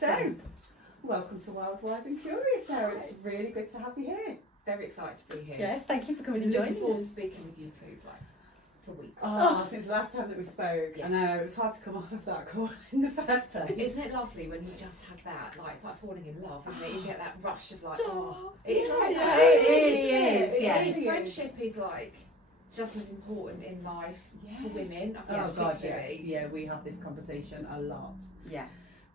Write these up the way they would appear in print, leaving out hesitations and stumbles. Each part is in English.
So, welcome to Wild, Wise and Curious, Sarah. It's really good to have you here. Very excited to be here. Yes, thank you for coming and joining Looking forward to us. speaking with you two for weeks. Since the last time that we spoke. Yes. I know, it was hard to come off of that call in the first place. Isn't it lovely when you just have that, like, it's like falling in love, isn't it? You get that rush of like, it's like yeah, that. it It is. is. Friendship is like just as important in life for women, I think, particularly. Yes. Yeah, we have this conversation a lot. Yeah.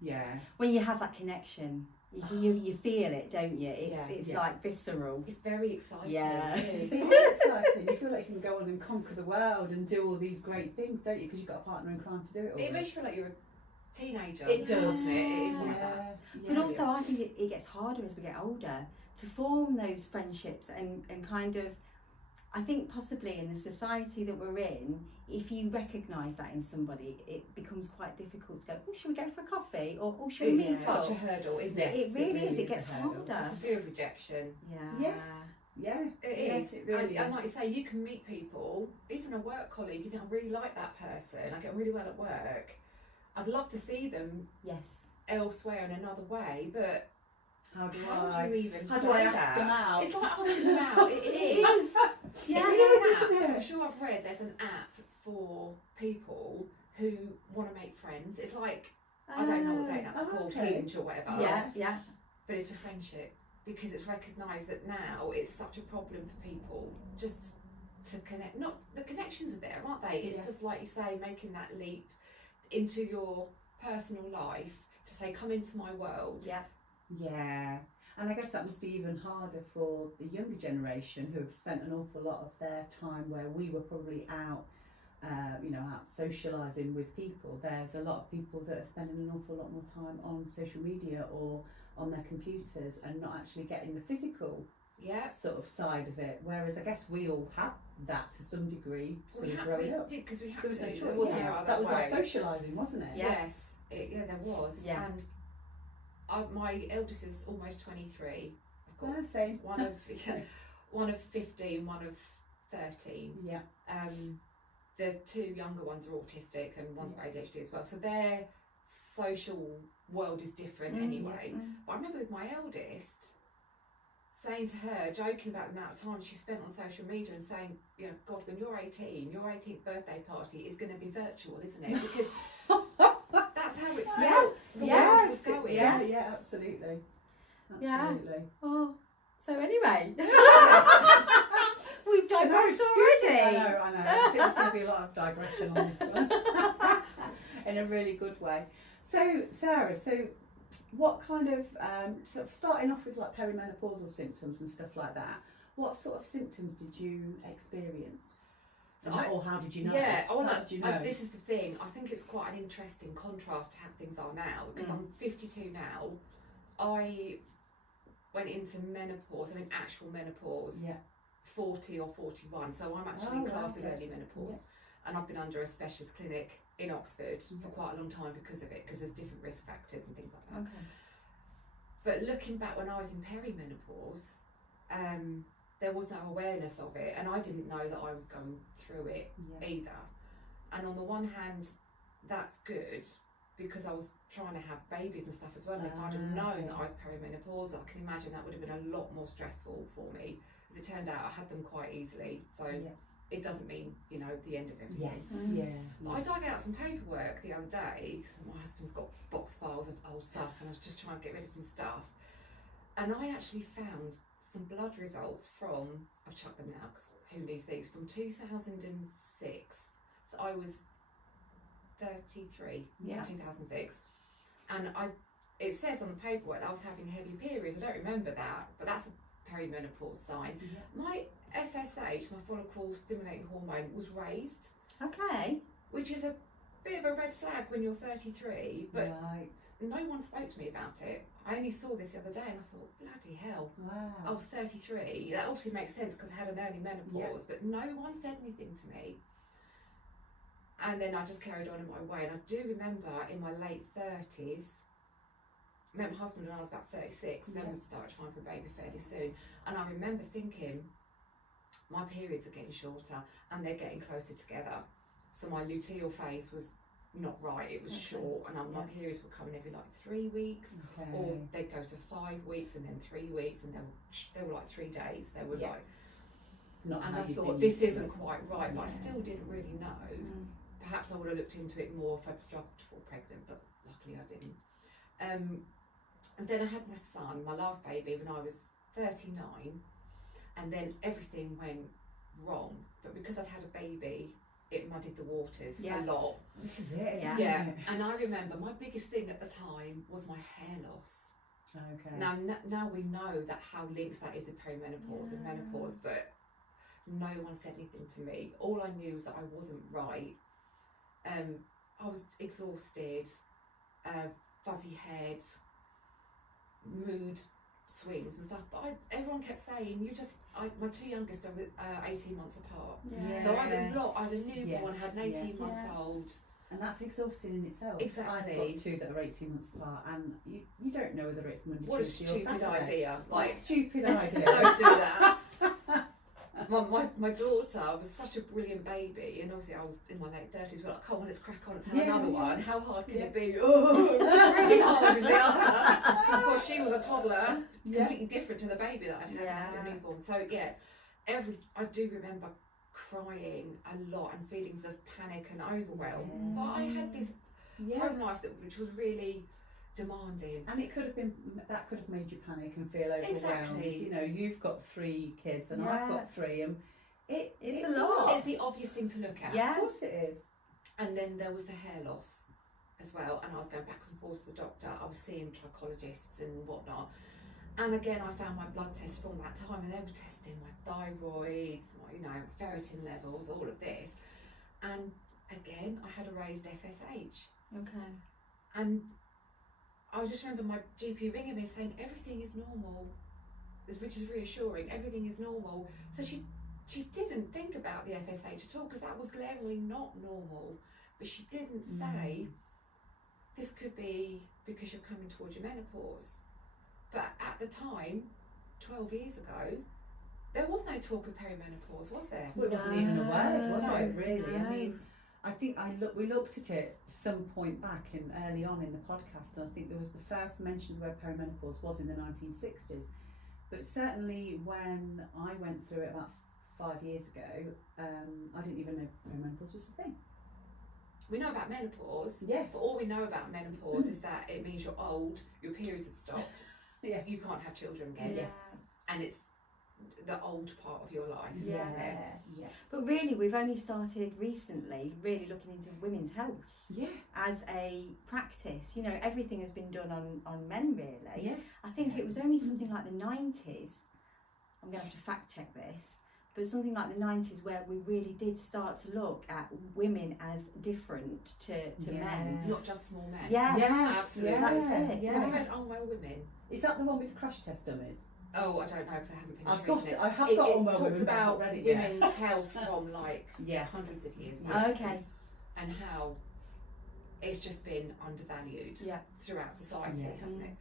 Yeah. When you have that connection, you feel it, don't you? It's Yeah. like visceral. It's very exciting. Yeah. It is exciting. You feel like you can go on and conquer the world and do all these great things, don't you? Because you've got a partner in crime to do it all. It makes you feel like you're a teenager. It does. Doesn't it? It is like that. But also, I think it gets harder as we get older to form those friendships and kind of, I think possibly in the society that we're in, if you recognise that in somebody, it becomes quite difficult to go, oh, should we go for a coffee? Or, oh, should we meet It's such up? a hurdle, isn't it? It really is. It gets a hurdle. harder. It's the fear of rejection. Yeah. Yes. Yeah. It Yes, is. it really And is. like you say, you can meet people, even a work colleague, you think, I really like that person, I get on really well at work. I'd love to see them Yes. elsewhere in another way, but How do how do you even How say do I ask that? them out? It's like asking them out. It is. Yeah, It's it is, an isn't app. it? I'm sure I've read there's an app for people who want to make friends. It's like, I don't know what the dating app's called, okay. Hinge or whatever. Yeah, yeah. But it's for friendship, because it's recognised that now it's such a problem for people just to connect. Not the connections are there, aren't they? It's Yes. just like you say, making that leap into your personal life to say, come into my world. Yeah. Yeah. And I guess that must be even harder for the younger generation who have spent an awful lot of their time where we were probably out, out socialising with people. There's a lot of people that are spending an awful lot more time on social media or on their computers and not actually getting the physical Yeah. sort of side of it. Whereas I guess we all had that to some degree, sort of We growing up. did, because we had There was to. no There choice. wasn't Yeah, no other that was our way. socialising, wasn't it? Yeah. Yes, there was. Yeah. And my eldest is almost 23. I've got Yeah, same. one of 15, one of 13. Yeah. The two younger ones are autistic and one's got ADHD as well. So their social world is different anyway. But I remember with my eldest saying to her, joking about the amount of time she spent on social media and saying, God, when you're 18, your 18th birthday party is going to be virtual, isn't it? Because that's how it felt. The world was going. Yeah, absolutely. Yeah. Absolutely. Oh, so anyway, we've digressed already. I know. I think there's going to be a lot of digression on this one. In a really good way. So, Sarah, what kind of, sort of starting off with like perimenopausal symptoms and stuff like that, what sort of symptoms did you experience? Or how did you know? Yeah, How did you know? this is the thing. I think it's quite an interesting contrast to how things are now, because I'm 52 now. I went into menopause, actual menopause, 40 or 41. So I'm actually classed as early menopause. And I've been under a specialist clinic in Oxford for quite a long time because of it, because there's different risk factors and things like that. Okay. But looking back when I was in perimenopause, there was no awareness of it, and I didn't know that I was going through it either. And on the one hand, that's good, because I was trying to have babies and stuff as well, and if I'd have known that I was perimenopausal, I can imagine that would have been a lot more stressful for me. As it turned out, I had them quite easily, so it doesn't mean, the end of everything. But I dug out some paperwork the other day, because my husband's got box files of old stuff, and I was just trying to get rid of some stuff. And I actually found some blood results from, I've chucked them out, because who needs these, from 2006. So I was 33 in 2006. And it says on the paperwork that I was having heavy periods. I don't remember that, but that's a perimenopause sign. My FSH, my follicle stimulating hormone, was raised. Okay. Which is a bit of a red flag when you're 33, but no one spoke to me about it. I only saw this the other day and I thought, bloody hell. Wow. I was 33. That obviously makes sense because I had an early menopause, but no one said anything to me. And then I just carried on in my way. And I do remember in my late 30s, I met my husband when I was about 36, and then we started trying for a baby fairly soon. And I remember thinking, my periods are getting shorter and they're getting closer together. So my luteal phase was not right. It was short, and my periods were coming every like 3 weeks, or they'd go to 5 weeks and then 3 weeks, and they were like 3 days. They were like, not. And I thought this isn't quite right, but I still didn't really know. Perhaps I would have looked into it more if I'd struggled to fall pregnant, but luckily I didn't. And then I had my son, my last baby, when I was 39, and then everything went wrong. But because I'd had a baby, it muddied the waters a lot. This is it. Yeah. And I remember my biggest thing at the time was my hair loss. Okay. Now we know that how linked that is in perimenopause and menopause, but no one said anything to me. All I knew was that I wasn't right. I was exhausted, fuzzy head, mood swings and stuff, but everyone kept saying my two youngest are 18 months apart, so I had a newborn, had an 18-month-old, and that's exhausting in itself. Exactly. I've got two that are 18 months apart, and you don't know whether it's Monday, what Tuesday, a stupid or Saturday. idea! What a stupid idea! Don't do that. My daughter was such a brilliant baby, and obviously I was in my late 30s. We're like, come on, let's crack on, let's have another one. How hard can it be? Oh, really hard is the other. Of course, she was a toddler, completely different to the baby that I'd had a newborn. So I do remember crying a lot and feelings of panic and overwhelm. But I had this home life which was really demanding, and that could have made you panic and feel overwhelmed. Exactly. You know, you've got 3 kids and I've got 3, and it's a lot. It's the obvious thing to look at. Of course it is. And then there was the hair loss as well, and I was going backwards and forwards to the doctor. I was seeing trichologists and whatnot, and again I found my blood tests from that time, and they were testing my thyroid, ferritin levels, all of this, and again I had a raised FSH. Okay. And I just remember my GP ringing me saying everything is normal, which is reassuring. Everything is normal. So she didn't think about the FSH at all, because that was glaringly not normal. But she didn't say this could be because you're coming towards your menopause. But at the time, 12 years ago, there was no talk of perimenopause, was there? Well, it wasn't even a word, was No. it? Really? No. I mean, I think we looked at it some point back early on in the podcast, and I think there was the first mention of the word perimenopause was in the 1960s. But certainly when I went through it about 5 years ago, I didn't even know perimenopause was a thing. We know about menopause, Yes. but all we know about menopause is that it means you're old, your periods have stopped, Yeah. you can't have children again, Yes. and it's the old part of your life, isn't it? Yeah. But really, we've only started recently really looking into women's health Yeah. as a practice. You know, everything has been done on men, really. Yeah. I think it was only something like the 90s, I'm going to have to fact check this, but something like the 90s where we really did start to look at women as different to men. Not just small men. Yes, Yes, absolutely. That's it. Have you read Unwell Women? Is that the one with crash test dummies? Oh, I don't know because I haven't finished I have reading got it. Unwell It talks Women, but I've about not read it yet. women's health from hundreds of years back, Okay. and how it's just been undervalued throughout society, hasn't it?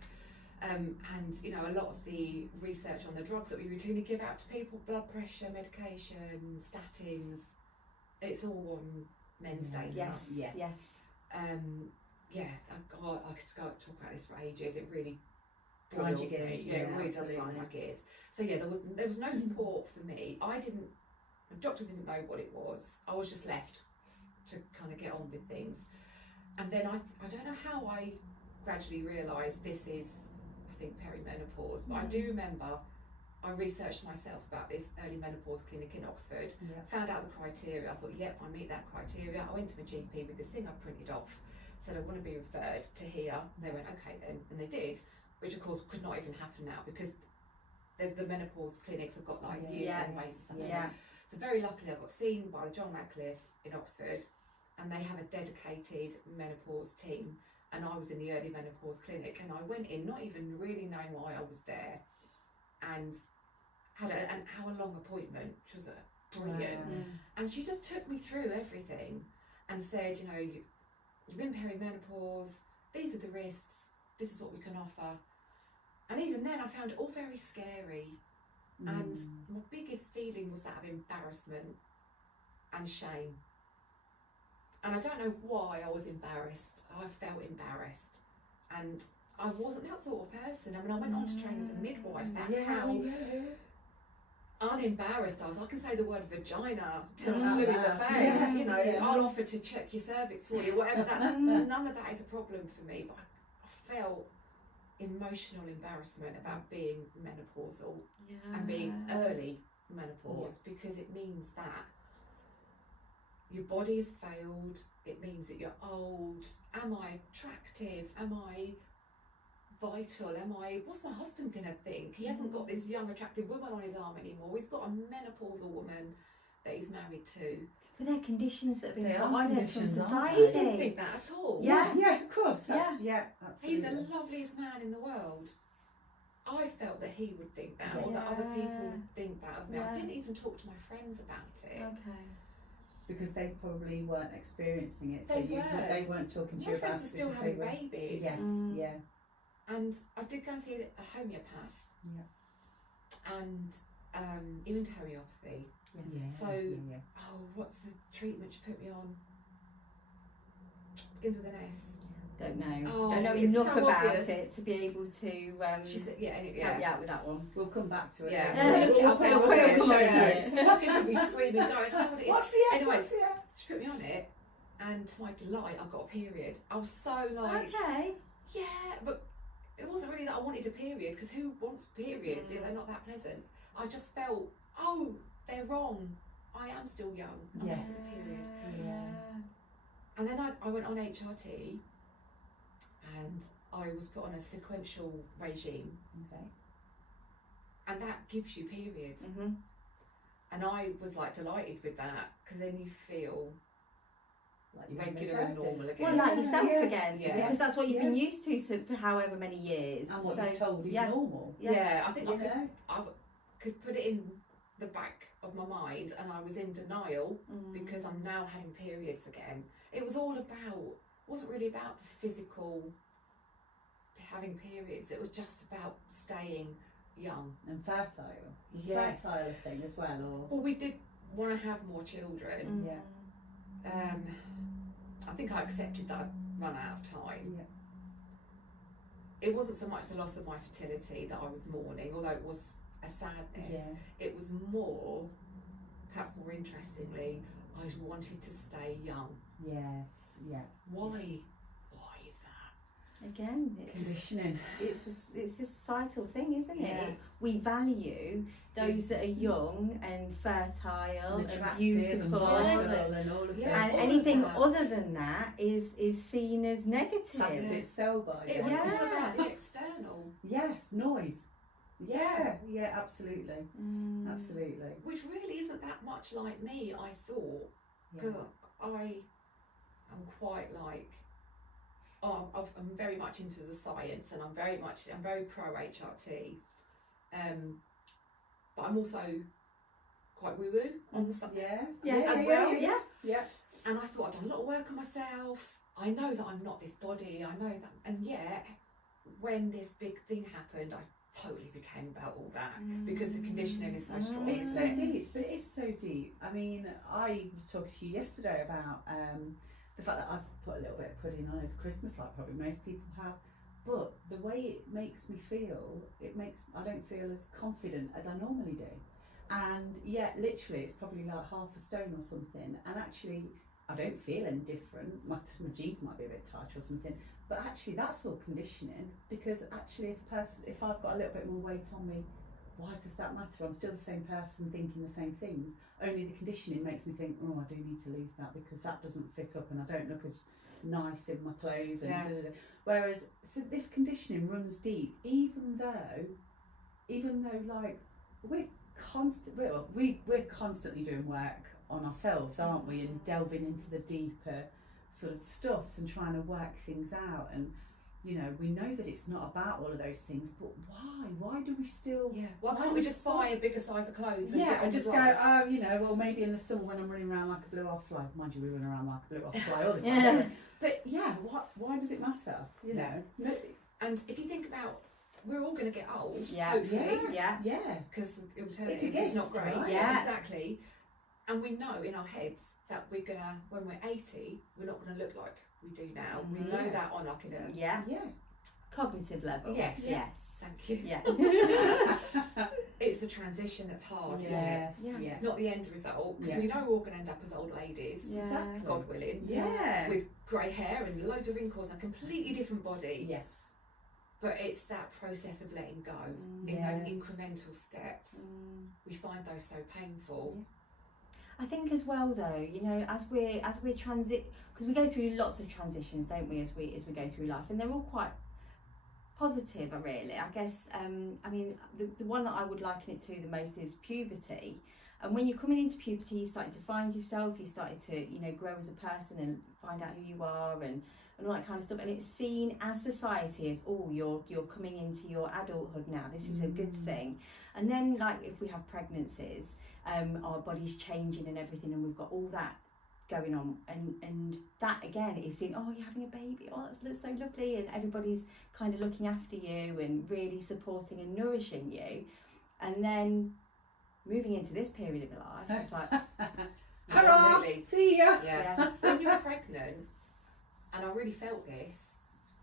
And a lot of the research on the drugs that we routinely give out to people, blood pressure, medication, statins, it's all on men's data. Yes. God, I could talk about this for ages. It really Grinds boils your gears, me. It really does absolutely. grind my gears. So there was no support for me. The doctor didn't know what it was. I was just left to kind of get on with things. And then I don't know how I gradually realised this is, I think, perimenopause. But I do remember I researched myself about this early menopause clinic in Oxford, found out the criteria. I thought, yep, I meet that criteria. I went to my GP with this thing I printed off, said I want to be referred to here. And they went, okay then, and they did, which of course could not even happen now because the menopause clinics have got years and waits and stuff. So very luckily I got seen by the John Radcliffe in Oxford, and they have a dedicated menopause team, and I was in the early menopause clinic, and I went in not even really knowing why I was there, and had an hour-long appointment, which was brilliant. And she just took me through everything and said, you're in perimenopause, these are the risks, this is what we can offer. And even then I found it all very scary. And my biggest feeling was that of embarrassment and shame. And I don't know why I was embarrassed. I felt embarrassed. And I wasn't that sort of person. I mean, I went on to train as a midwife. That's how unembarrassed I was. I can say the word vagina till I'm blue in the face. You know, I'll offer to check your cervix for you, whatever. That's none of that is a problem for me. But I felt emotional embarrassment about being menopausal and being early menopause, because it means that your body has failed. It means that you're old. Am I attractive? Am I vital? What's my husband gonna think? He hasn't got this young attractive woman on his arm anymore. He's got a menopausal woman that he's married to. But they're conditions that have been They put are on us from conditions, aren't society. He didn't think that at all. Yeah, of course. Yeah. Absolutely. He's the loveliest man in the world. I felt that he would think that, or that other people would think that of me. I didn't even talk to my friends about it. Okay. Because they probably weren't experiencing it, so They weren't talking to My you about friends were it. still because having they were, babies. Yes, yeah. And I did go and see a homeopath. Yeah. And you into homeopathy? Yeah. So, what's the treatment she put me on? Begins with an S. Don't know. Oh, Don't know it's enough so about obvious. it to be able to She said, help you out with that one. We'll come back to it. Yeah, look it up We'll and come I'll show back to you. it. People would be screaming, going, oh, what it is. What's the S? Anyway, What's the S? she put me on it, and to my delight, I got a period. I was so like, Okay. yeah, but it wasn't really that I wanted a period, because who wants periods? They're not that pleasant. I just felt, oh, they're wrong. I am still young. I'm Yes. having a period. Yeah. And then I went on HRT, and I was put on a sequential regime, Okay. and that gives you periods. Mm-hmm. And I was like delighted with that, because then you feel Like you're regular and normal again. Well, like yourself again, Yeah. because that's what you've been used to for however many years. And what so, you're told is normal. Yeah, I think You know? I could put it in the back of my mind, and I was in denial because I'm now having periods again. It was all about, wasn't really about the physical having periods. It was just about staying young And fertile. Is Yes. fertile a thing as well, or? Well, we did want to have more children. Yeah. I think I accepted that I'd run out of time. Yeah. It wasn't so much the loss of my fertility that I was mourning, although it was a sadness. Yeah. It was more, perhaps more interestingly, I wanted to stay young. Yes. Yeah. Why? Why is that? Again, Conditioning. it's a societal thing, isn't it? Yeah. We value those that are young and fertile and attractive beautiful, and vital and all of Yeah. those. and all of anything that. other than that is seen as negative. Has its sell by. It was Yeah. all about the external, Yes, noise. Yeah, absolutely. Absolutely. which really isn't that much like me, I thought, because I am quite like, I'm very much into the science, and I'm very pro HRT, but I'm also quite woo woo on the side. As well. Yeah. And I thought I'd done a lot of work on myself. I know that I'm not this body. I know that, and yet when this big thing happened, I totally became about all that because the conditioning is so strong. It's isn't so it? deep, but it's so deep. I mean, I was talking to you yesterday about the fact that I've put a little bit of pudding on over Christmas, like probably most people have. But the way it makes me feel, I don't feel as confident as I normally do. And yet, literally, it's probably like half a stone or something. And actually, I don't feel any different. My jeans might be a bit tight or something. But actually, that's all conditioning, because actually, if I've got a little bit more weight on me, why does that matter? I'm still the same person thinking the same things. Only the conditioning makes me think, oh, I do need to lose that because that doesn't fit up and I don't look as nice in my clothes. And Whereas, so this conditioning runs deep, even though like we're constantly doing work on ourselves, aren't we? And delving into the deeper sort of stuffs and trying to work things out. And you know, we know that it's not about all of those things, but why do we still why can't we just buy a bigger size of clothes and and just go, oh, you know, well, maybe in the summer when I'm running around like a blue ass fly, mind you, we run around like a blue ass fly all the time, don't we? But why does it matter, you know? And if you think about, we're all going to get old, hopefully, because the alternative It's is not great, right? exactly, and we know in our heads that we're gonna, when we're 80, we're not gonna look like we do now. We know that on like a yeah cognitive level. Yes. Thank you. Yeah. It's the transition that's hard, isn't it? Yeah. It's not the end result, because we know we're all going to end up as old ladies, Exactly. God willing, Yeah. with grey hair and loads of wrinkles and a completely different body. Yes. But it's that process of letting go in those incremental steps. We find those so painful. I think as well though, you know, as we're transit, because we go through lots of transitions, don't we, as we go through life, and they're all quite positive, really. I guess, I mean, the one that I would liken it to the most is puberty. And when you're coming into puberty, you're starting to find yourself, you're starting to, you know, grow as a person and find out who you are and all that kind of stuff. And it's seen as society as, oh, you're coming into your adulthood now, this is a good thing. And then, like, if we have pregnancies, our body's changing and everything, and we've got all that going on, and that again is seen, oh, you're having a baby, oh, that looks so lovely, and everybody's kind of looking after you and really supporting and nourishing you. And then moving into this period of your life, it's like Absolutely. See ya. Yeah. When you're pregnant, and I really felt this,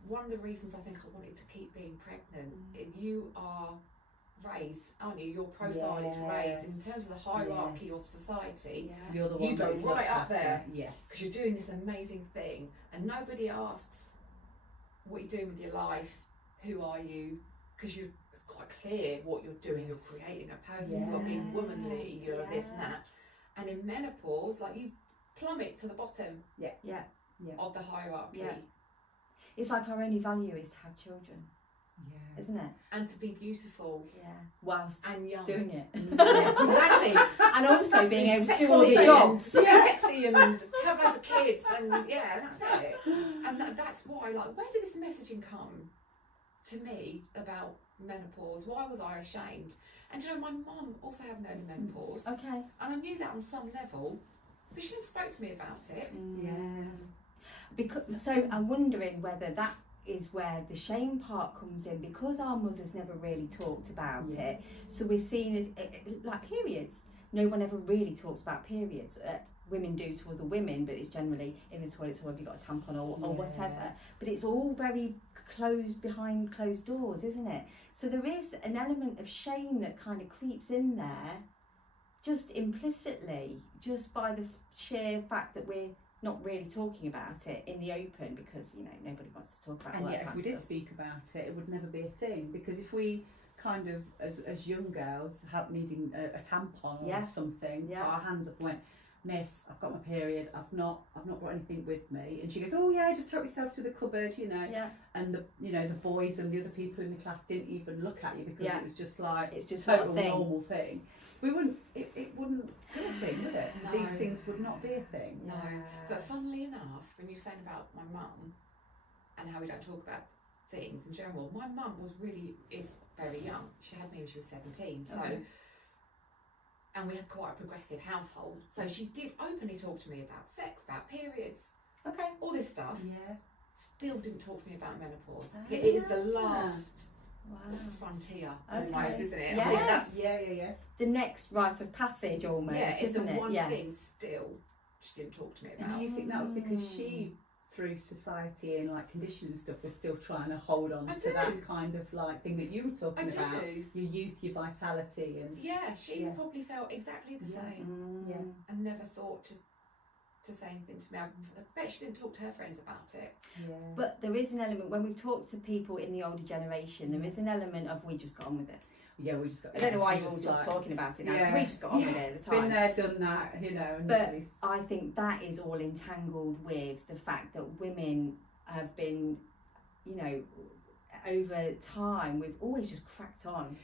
one of the reasons I think I wanted to keep being pregnant, you are raised, aren't you? Your profile is raised in terms of the hierarchy of society. You're the one you go that's right looked up after. there, Yes. because you're doing this amazing thing, and nobody asks what you're doing with your life, who are you, because it's quite clear what you're doing. You're creating a person, you're being womanly, you're this and that. And in menopause, like, you plummet to the bottom of the hierarchy. it's like our only value is to have children, isn't it? And to be beautiful, whilst and young, doing it. Exactly. And also being able to Sexy do all the and jobs. be sexy and have loads of kids, and that's it. And that's why, like, where did this messaging come to me about menopause? Why was I ashamed? And you know, my mum also had an early menopause, Okay. and I knew that on some level, but she never spoke to me about it. Because, so I'm wondering whether that is where the shame part comes in, because our mothers never really talked about it. So we're seen as like periods. No one ever really talks about periods. Women do to other women, but it's generally in the toilet, or have you got a tampon or whatever. But it's all very closed, behind closed doors, isn't it? So there is an element of shame that kind of creeps in there, just implicitly, just by the sheer fact that we're not really talking about it in the open, because, you know, nobody wants to talk about And all yet, that if we kind did of speak about it, it would never be a thing. Because if we kind of, as young girls, needing a tampon or something, put our hands up and went, "Miss, I've got my period. I've not brought anything with me," and she goes, "Oh yeah, just help yourself to the cupboard, you know." And the boys and the other people in the class didn't even look at you, because it was just like it's just total not a thing. normal thing. We wouldn't. It wouldn't be a thing, would it? No. These things would not be a thing. No. But funnily enough, when you're saying about my mum and how we don't talk about things in general, my mum is very young. She had me when she was 17. So, and we had quite a progressive household. So she did openly talk to me about sex, about periods, all this stuff. Still didn't talk to me about menopause. It is the last frontier, almost, isn't it? I think that's the next rite of passage, almost. it's the isn't one it? thing still she didn't talk to me And about. do you think that was because she, through society and like conditioning and stuff, was still trying to hold on to that kind of like thing that you were talking about? Your youth, your vitality, and she probably felt exactly the same. And never thought to say anything to me. I bet she didn't talk to her friends about it. But there is an element, when we've talked to people in the older generation, there is an element of, we just got on with it. We just got. I don't know why you're all just talking about it now, because we just got on with it at the time. Been there, done that, you know. But I think that is all entangled with the fact that women have been, you know, over time, we've always just cracked on.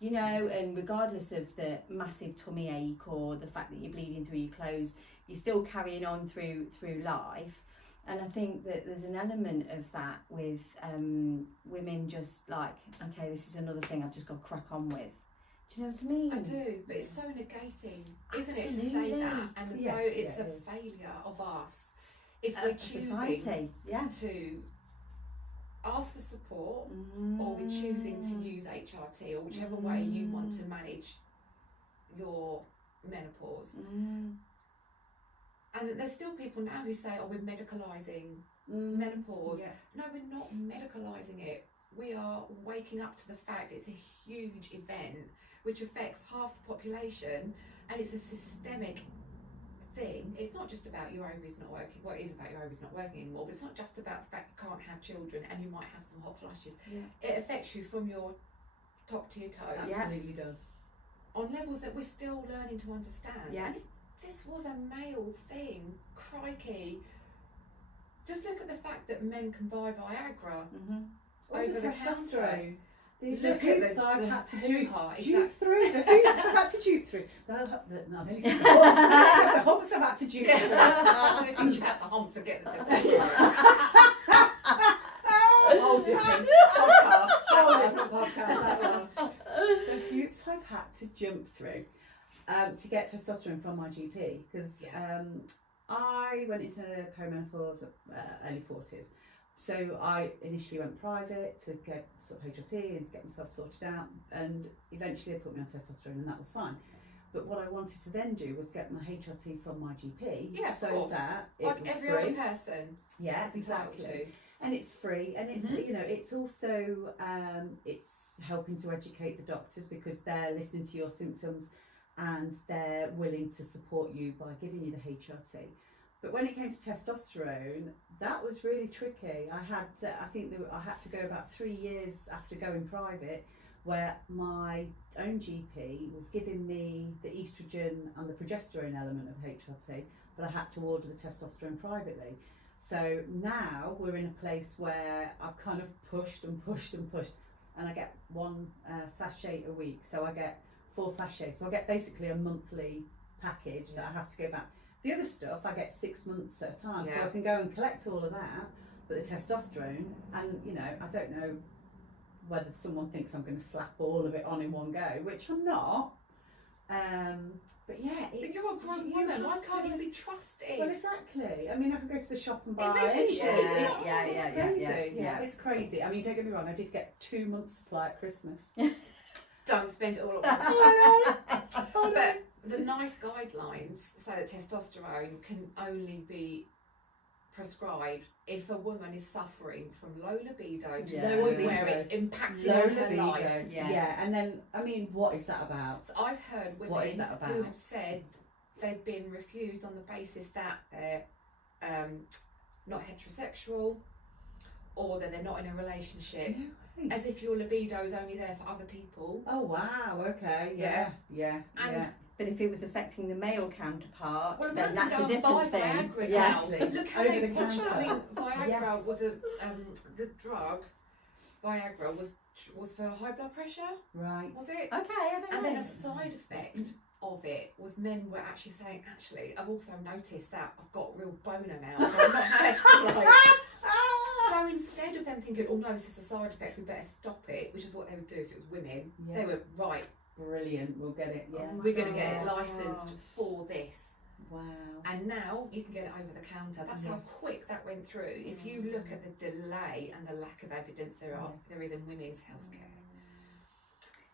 You know, and regardless of the massive tummy ache or the fact that you're bleeding through your clothes, you're still carrying on through life. And I think that there's an element of that with women just like, okay, this is another thing I've just got to crack on with. Do you know what I mean? I do, but it's so negating, isn't it, to Absolutely. say that? And as though it's a failure of us if we're choosing society. to ask for support, or we're choosing to use HRT, or whichever way you want to manage your menopause. And there's still people now who say, oh, we're medicalising menopause. Yeah. No, we're not medicalising it. We are waking up to the fact it's a huge event which affects half the population, and it's a systemic thing. It's not just about your ovaries not working. Well, it is about your ovaries not working anymore, but it's not just about the fact you can't have children and you might have some hot flushes. Yeah. It affects you from your top to your toes. Absolutely does. On levels that we're still learning to understand. Yeah. And if this was a male thing, crikey, just look at the fact that men can buy Viagra over the counter. The Look hoops at the I've had to hoo-ha. juke through. The hoops I've had to juke through. The hoops I've had to juke through. I think you had to hump to get the testosterone. A whole different podcast. The hoops I've had to jump through to get testosterone from my GP, because I went into perimenopause early 40s. So I initially went private to get sort of HRT and to get myself sorted out, and eventually they put me on testosterone, and that was fine. But what I wanted to then do was get my HRT from my GP, so that it like was every free. other person. Yes, is entitled exactly. to. And it's free, and it, you know, it's also it's helping to educate the doctors, because they're listening to your symptoms and they're willing to support you by giving you the HRT. But when it came to testosterone, that was really tricky. I had I had to go about 3 years after going private, where my own GP was giving me the estrogen and the progesterone element of HRT, but I had to order the testosterone privately. So now we're in a place where I've kind of pushed, and I get one sachet a week. So I get 4 sachets. So I get basically a monthly package that I have to go back. The other stuff I get 6 months at a time, so I can go and collect all of that. But the testosterone, and you know, I don't know whether someone thinks I'm going to slap all of it on in one go, which I'm not. But yeah, it's, but you're a grown woman. Why can't you be trusted? Well, exactly. I mean, I could go to the shop and buy It's crazy. Yeah. It's crazy. I mean, don't get me wrong. I did get 2 months' supply at Christmas. Don't spend it all at once. But the nice guidelines say that testosterone can only be prescribed if a woman is suffering from low libido to the point where it's impacting on her life. Yeah, and then, I mean, what is that about? So I've heard women who have said they've been refused on the basis that they're not heterosexual, or that they're not in a relationship. No way. As if your libido is only there for other people. Oh wow, okay, yeah. But if it was affecting the male counterpart, well, then that's a different thing. Viagra Yeah. now. Look how they push it. I mean, Viagra was the drug. Viagra was for high blood pressure. Right. Was it? Okay, I don't know. And then a side effect of it was men were actually saying, actually, I've also noticed that I've got a real boner now. And I've not had So instead of them thinking, oh no, this is a side effect, we better stop it, which is what they would do if it was women, they were right. Brilliant, we'll get it. Yeah. We're going to get it licensed for this. Wow. And now you can get it over the counter. That's how quick that went through. If you look at the delay and the lack of evidence there is in women's healthcare.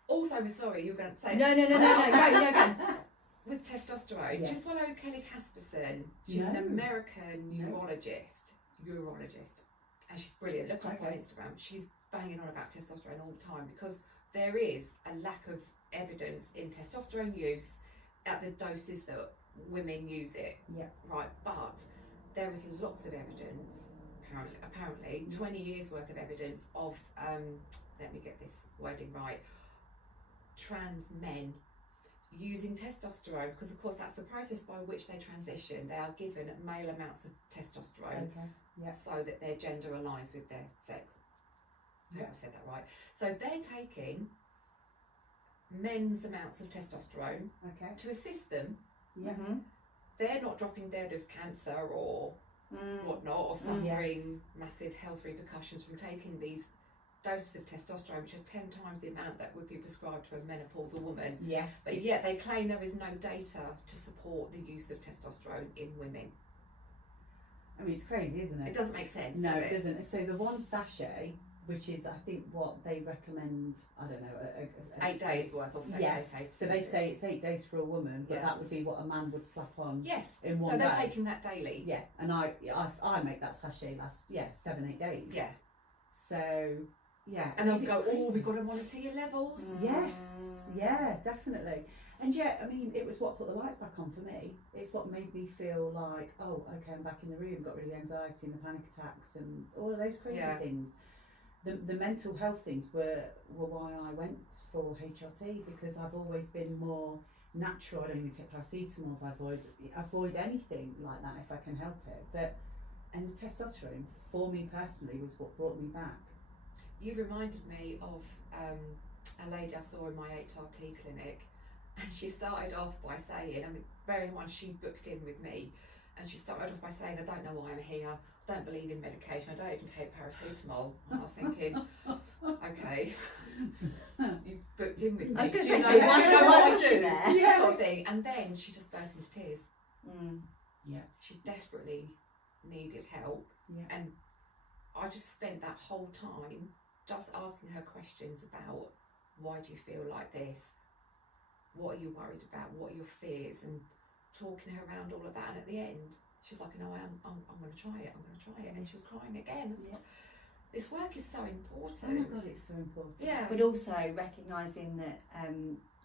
Also, I'm sorry, you were going to say No. Go. With testosterone, do you follow Kelly Casperson? She's an American urologist, and she's brilliant. Look her up on Instagram. She's banging on about testosterone all the time, because there is a lack of evidence in testosterone use at the doses that women use it. Yeah. Right, but there is lots of evidence, apparently 20 years worth of evidence of, let me get this wording right, trans men using testosterone, because of course that's the process by which they transition. They are given male amounts of testosterone so that their gender aligns with their sex. I hope I said that right. So they're taking men's amounts of testosterone to assist them. They're not dropping dead of cancer or whatnot, or suffering massive health repercussions from taking these doses of testosterone, which are 10 times the amount that would be prescribed to a menopausal woman. Yes. But yet they claim there is no data to support the use of testosterone in women. I mean, it's crazy, isn't it? It doesn't make sense. No, does it doesn't. So the one sachet which is I think what they recommend. I don't know. 8 days worth or so. Yes. They say. So they say it's 8 days for a woman, but that would be what a man would slap on. Yes. In one so they're day. taking that daily. Yeah, and I make that sachet last 7-8 days. Yeah. So yeah. And they'll go, oh, we've got to monitor your levels. Yes. Yeah, definitely. And yet, I mean, it was what put the lights back on for me. It's what made me feel like, oh, okay, I'm back in the room, got rid of the anxiety and the panic attacks and all of those crazy things. The mental health things were why I went for HRT, because I've always been more natural. I don't even take paracetamols. I avoid anything like that if I can help it. And the testosterone, for me personally, was what brought me back. You've reminded me of a lady I saw in my HRT clinic, and she started off by saying, I mean, bearing in mind she booked in with me, and she started off by saying, I don't know why I'm here, I don't believe in medication, I don't even take paracetamol. And I was thinking, okay, you booked in with me. I was going to do you say, know so what I do? there? Yeah. Sort of thing. And then she just burst into tears. Yeah. She desperately needed help, and I just spent that whole time just asking her questions about, why do you feel like this? What are you worried about? What are your fears? And talking her around all of that. And at the end, she was like, no, I'm going to try it. I'm going to try it. And she was crying again. This work is so important. Oh my God, it's so important. Yeah. But also recognising that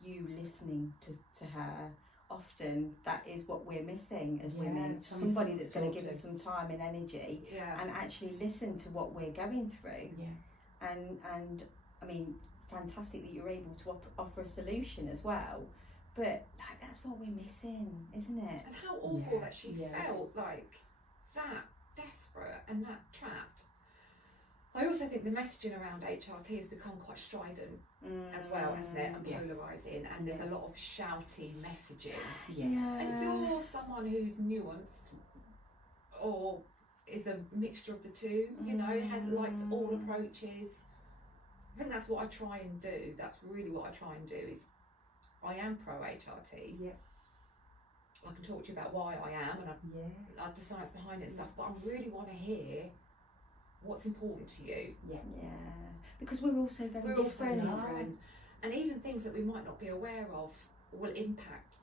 you listening to her, often that is what we're missing as women. Somebody that's going to give us some time and energy and actually listen to what we're going through. Yeah. And I mean, fantastic that you're able to offer a solution as well. But like, that's what we're missing, isn't it? And how awful that she felt, like that desperate and that trapped. I also think the messaging around HRT has become quite strident as well, hasn't it? And polarising, and there's a lot of shouty messaging. Yeah. And if you're someone who's nuanced or is a mixture of the two, you know, likes all approaches, I think that's what I try and do. That's really what I try and do. Is I am pro HRT. Yeah. I can talk to you about why I am and the science behind it and stuff, but I really want to hear what's important to you. Yeah. Because we're also very different. And even things that we might not be aware of will impact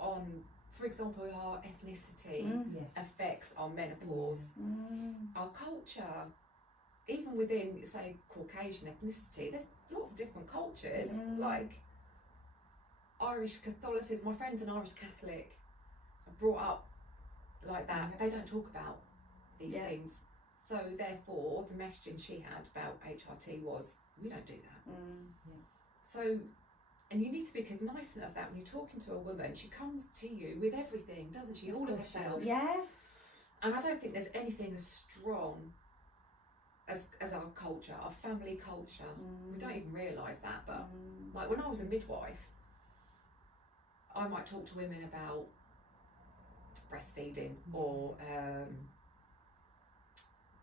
on, for example, our ethnicity affects our menopause, our culture. Even within, say, Caucasian ethnicity, there's lots of different cultures, like Irish Catholicism. My friend's an Irish Catholic, brought up like that. They don't talk about these things. So therefore, the messaging she had about HRT was, we don't do that. So, and you need to be cognizant of that when you're talking to a woman. She comes to you with everything, doesn't she? All of herself. Yes. And I don't think there's anything as strong as our culture, our family culture. We don't even realise that, but like when I was a midwife, I might talk to women about breastfeeding or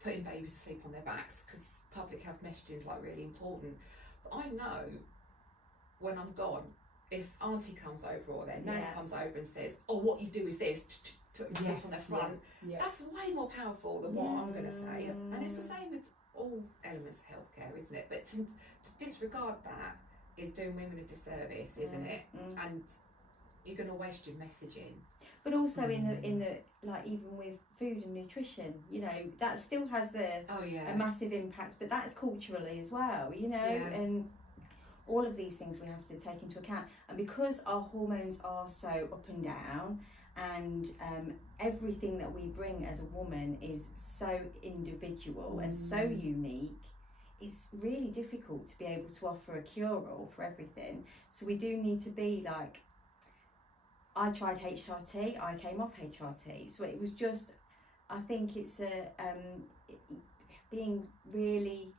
putting babies to sleep on their backs, because public health messaging is like really important. But I know when I'm gone, if auntie comes over or their nan comes over and says, oh, what you do is this, put them to sleep on their front, that's way more powerful than what I'm going to say. And it's the same with all elements of healthcare, isn't it? But to disregard that is doing women a disservice, isn't it? And you're going to waste your messaging. But also in the like, even with food and nutrition, you know, that still has a massive impact, but that's culturally as well, you know, and all of these things we have to take into account. And because our hormones are so up and down, and everything that we bring as a woman is so individual and so unique, it's really difficult to be able to offer a cure-all for everything. So we do need to be like, I tried HRT, I came off HRT, so it was just, I think it's being really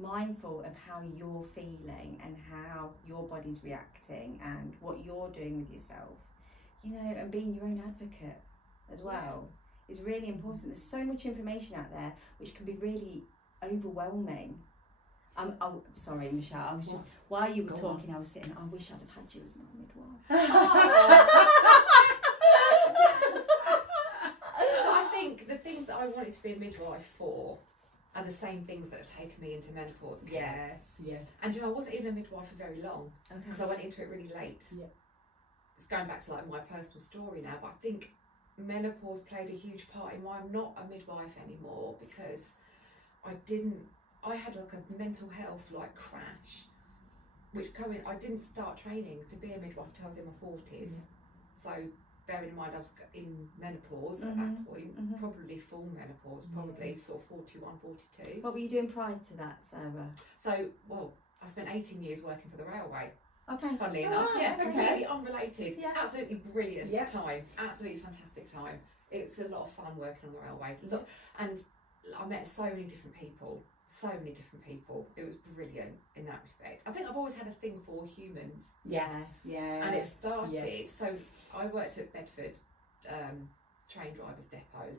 mindful of how you're feeling and how your body's reacting and what you're doing with yourself, you know, and being your own advocate as well is really important. There's so much information out there which can be really overwhelming. Oh, sorry, Michelle, I was just, while you were talking, I was sitting, I wish I'd have had you as my midwife. But I think the things that I wanted to be a midwife for are the same things that have taken me into menopause care. Yes, yeah. And I wasn't even a midwife for very long, because Okay. I went into it really late. Yeah. It's going back to like my personal story now, but I think menopause played a huge part in why I'm not a midwife anymore, because I had like a mental health like crash, which I didn't start training to be a midwife until I was in my 40s. So bearing in mind I was in menopause at that point, probably full menopause, probably sort of 41, 42. What were you doing prior to that, Sarah? So, well, I spent 18 years working for the railway. Okay. Funnily enough, completely unrelated. Yeah. Absolutely brilliant time. Absolutely fantastic time. It's a lot of fun working on the railway. And I met so many different people. It was brilliant in that respect. I think I've always had a thing for humans. Yes, yeah. And it started, so I worked at Bedford Train Drivers Depot,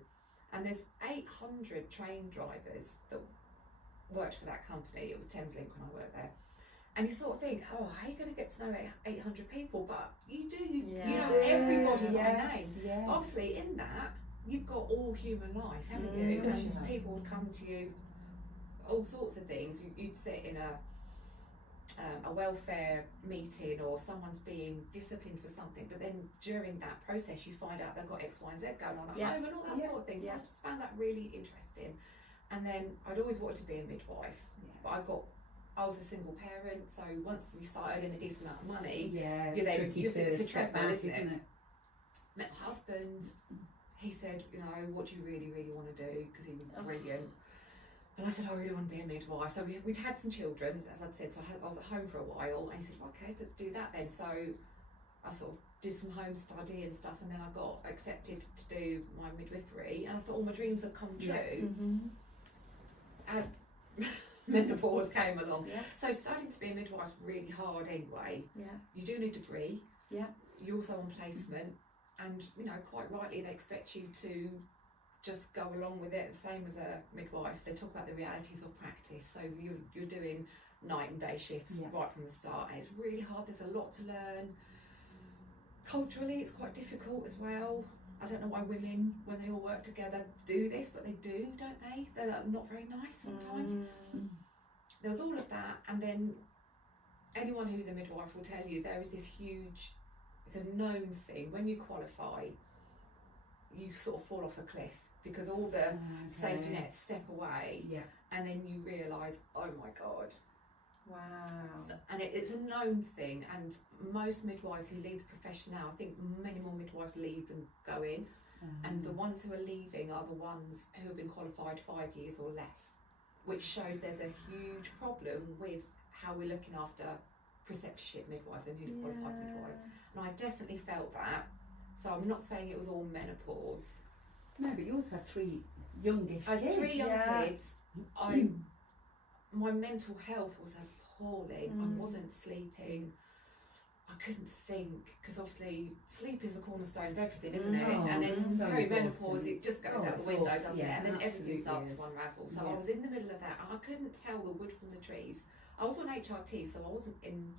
and there's 800 train drivers that worked for that company. It was Thameslink when I worked there. And you sort of think, oh, how are you going to get to know 800 people? But you do, you know everybody by name. Yeah. Obviously, in that, you've got all human life, haven't you? And people would come to you, all sorts of things. You'd sit in a welfare meeting, or someone's being disciplined for something, but then during that process you find out they've got X, Y and Z going on at home and all that sort of thing. So I just found that really interesting. And then I'd always wanted to be a midwife, but I was a single parent, so once you start earning a decent amount of money, it's a treadmill, isn't it? Met my husband. He said, what do you really, really want to do? Because he was brilliant. And I said, I really want to be a midwife. So we'd had some children, as I'd said, so I was at home for a while, and he said, okay, so let's do that then. So I sort of did some home study and stuff, and then I got accepted to do my midwifery, and I thought all my dreams had come true as menopause came along. So starting to be a midwife is really hard anyway. You do need a degree. You're also on placement, and quite rightly they expect you to just go along with it, the same as a midwife. They talk about the realities of practice, so you're doing night and day shifts right from the start, and it's really hard. There's a lot to learn. Culturally it's quite difficult as well. I don't know why women, when they all work together, do this, but they do, don't they? They're not very nice sometimes. There was all of that, and then anyone who's a midwife will tell you there is this huge, it's a known thing, when you qualify you sort of fall off a cliff, because all the safety nets step away, and then you realise, oh my god, and it's a known thing. And most midwives who leave the profession now, I think many more midwives leave than go in, and the ones who are leaving are the ones who have been qualified 5 years or less, which shows there's a huge problem with how we're looking after preceptorship midwives and newly qualified midwives, and I definitely felt that. So I'm not saying it was all menopause. No, but you also have 3 youngish kids. I had 3 young kids. My mental health was appalling. I wasn't sleeping. I couldn't think, because obviously sleep is the cornerstone of everything, isn't it? And in perimenopause it just goes out the window, doesn't it? And then everything starts to unravel. So I was in the middle of that, and I couldn't tell the wood from the trees. I was on HRT, so I wasn't in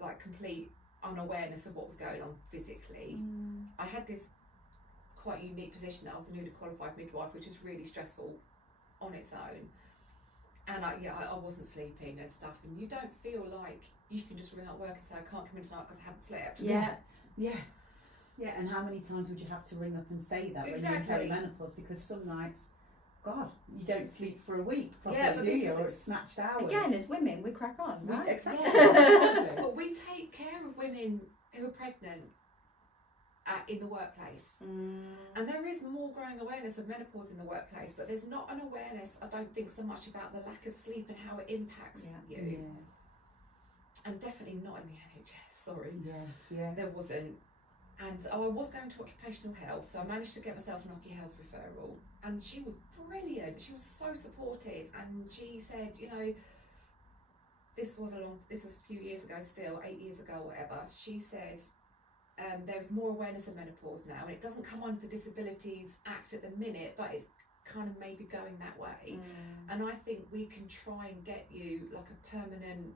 like complete unawareness of what was going on physically. I had this quite unique position that I was a newly qualified midwife, which is really stressful on its own. And I wasn't sleeping and stuff, and you don't feel like you can just ring up work and say I can't come in tonight because I haven't slept. Yeah. And how many times would you have to ring up and say that when you're in perimenopause? Because some nights, God, you don't sleep for a week properly, do you? Or it's snatched hours. Again, as women, we crack on, right? Exactly. But we take care of women who are pregnant in the workplace. And there is more growing awareness of menopause in the workplace, but there's not an awareness, I don't think, so much about the lack of sleep and how it impacts you. And definitely not in the NHS, sorry. There wasn't. And I was going to occupational health, so I managed to get myself an occupational health referral, and she was brilliant. She was so supportive, and she said, this was a few years ago still, 8 years ago, whatever. She said, there is more awareness of menopause now, and it doesn't come under the Disabilities Act at the minute, but it's kind of maybe going that way. And I think we can try and get you like a permanent,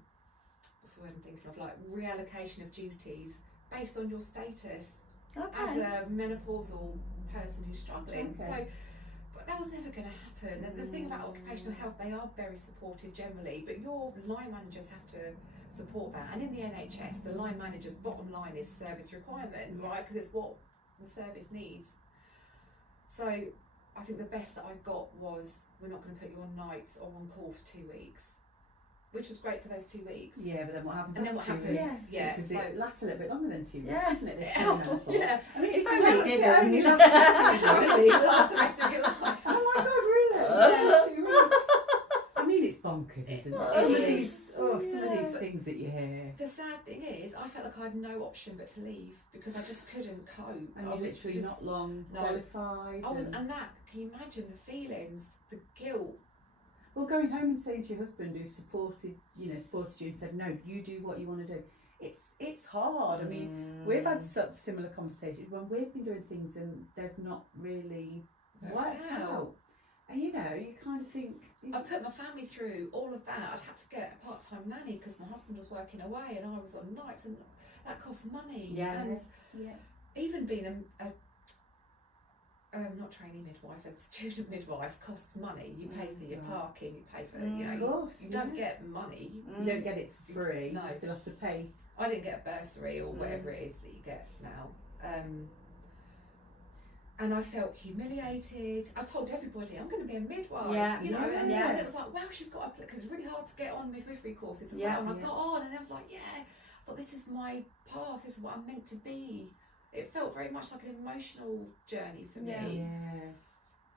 what's the word I'm thinking of, like reallocation of duties based on your status as a menopausal person who's struggling. So, but that was never going to happen. And the thing about occupational health, they are very supportive generally, but your line managers have to support that. And in the NHS, the line manager's bottom line is service requirement, right? Because it's what the service needs. So I think the best that I got was, we're not going to put you on nights or on call for 2 weeks, which was great for those 2 weeks. Yeah, but then what happens? And then what happens? Yes. Yeah, Because so it lasts a little bit longer than 2 weeks, Yeah. doesn't it? This perimenopause. yeah. I mean, If it only it didn't. only lasts Really, that's the rest of your life. Oh my God, really? Yeah, 2 weeks. I mean, it's bonkers, isn't it? Some of these, some of these things that you hear. The sad thing is, I felt like I had no option but to leave because I just couldn't cope. And I you're was literally just, not long no. qualified. I was, and that, can you imagine the feelings, the guilt? Well, going home and saying to your husband who supported you and said, no, you do what you want to do. It's hard. I mean, we've had similar conversations when we've been doing things and they've not really worked out. And you kind of think... I put my family through all of that. I'd had to get a part-time nanny because my husband was working away and I was on nights, and that costs money. Yeah. And Yeah. even being a not trainee midwife, a student midwife costs money. You pay for your parking, you pay for, Of course, you don't get money. You don't get it for free. No. You still have to pay. I didn't get a bursary or whatever it is that you get now. And I felt humiliated. I told everybody, I'm going to be a midwife, and then it was like, wow, she's got a, because it's really hard to get on midwifery courses as well. And I got on, and I was like, I thought, this is my path, this is what I'm meant to be. It felt very much like an emotional journey for me. Yeah.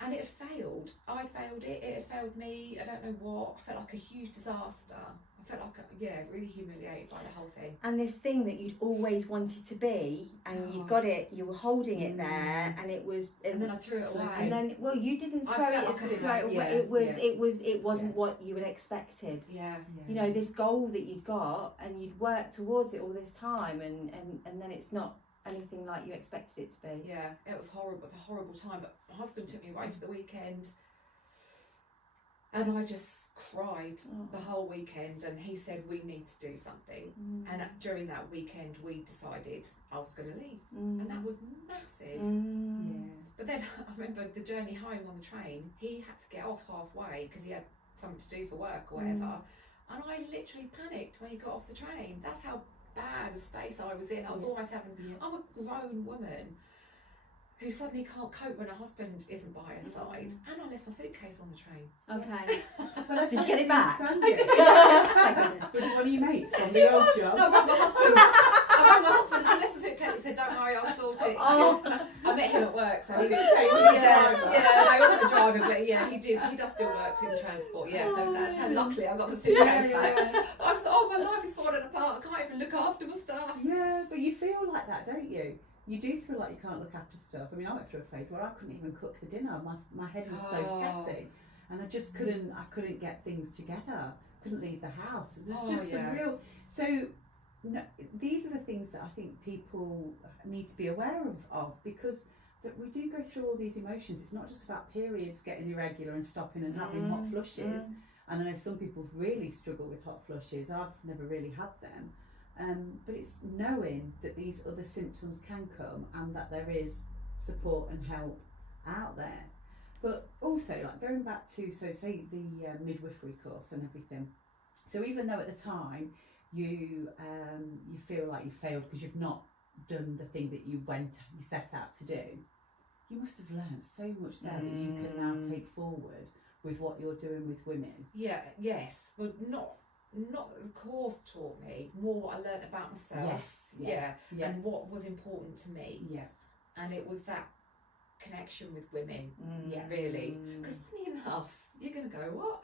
And it failed. I failed it, it had failed me, I don't know what. I felt like a huge disaster. I felt like, really humiliated by the whole thing. And this thing that you'd always wanted to be, and you got it, you were holding it there, and it was... And then I threw it away. And then, well, you didn't I throw felt it like I away. had It wasn't what you had expected. Yeah. You know, this goal that you'd got, and you'd worked towards it all this time, and then it's not anything like you expected it to be. Yeah, it was horrible. It was a horrible time. But my husband took me away for the weekend, and I just cried the whole weekend. And he said, we need to do something. And during that weekend, we decided I was going to leave, and that was massive. Yeah. But then I remember the journey home on the train. He had to get off halfway because he had something to do for work or whatever. And I literally panicked when he got off the train. That's how bad a space I was in. I was almost having, I'm a grown woman who suddenly can't cope when her husband isn't by her side, and I left my suitcase on the train. Okay. But Did you get it back? I did. Was it one of your mates from the old job? No, I rang my husband. I rang my husband and left the suitcase. He said, don't worry, I'll sort it. I met him at work, so I was he going to say, he was a driver. no, he wasn't the driver, but yeah, he does still work in transport, so that's how luckily I got the suitcase back. But I thought, my life is falling apart, I can't even look after my stuff. Yeah, but you feel like that, don't you? You do feel like you can't look after stuff. I mean, I went through a phase where I couldn't even cook the dinner. My head was so scatty, and I just couldn't get things together. Couldn't leave the house. It was just some real. So, no, these are the things that I think people need to be aware of because that we do go through all these emotions. It's not just about periods getting irregular and stopping and having hot flushes. And I know some people really struggle with hot flushes. I've never really had them. But it's knowing that these other symptoms can come and that there is support and help out there. But also, like going back to, say the midwifery course and everything. So even though at the time you feel like you failed because you've not done the thing that you set out to do, you must have learned so much there that you can now take forward with what you're doing with women. Yes, but not that the course taught me, more what I learned about myself. And what was important to me. And it was that connection with women, really. Because funny enough, you're going to go, what?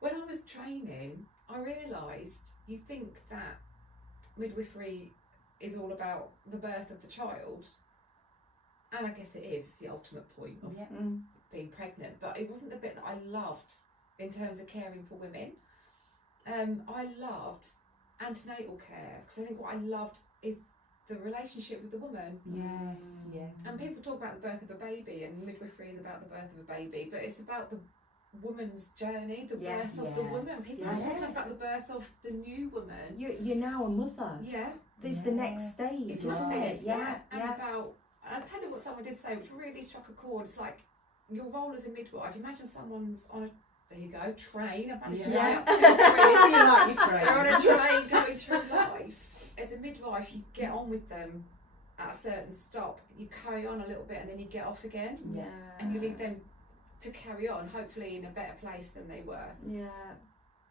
When I was training, I realised you think that midwifery is all about the birth of the child, and I guess it is the ultimate point of being pregnant, but it wasn't the bit that I loved in terms of caring for women. I loved antenatal care because I think what I loved is the relationship with the woman. And people talk about the birth of a baby, and midwifery is about the birth of a baby, but it's about the woman's journey, the birth of the woman. People are talking about the birth of the new woman. You're now a mother. This is the next stage, It's isn't it? And about, I'll tell you what someone did say, which really struck a chord. It's like, your role as a midwife, imagine someone's on a, there you go, train. I've managed to Yeah. get up to You like your train. They're on a train going through life. As a midwife, you get on with them at a certain stop, you carry on a little bit, and then you get off again. Yeah. And you leave them to carry on, hopefully in a better place than they were. Yeah.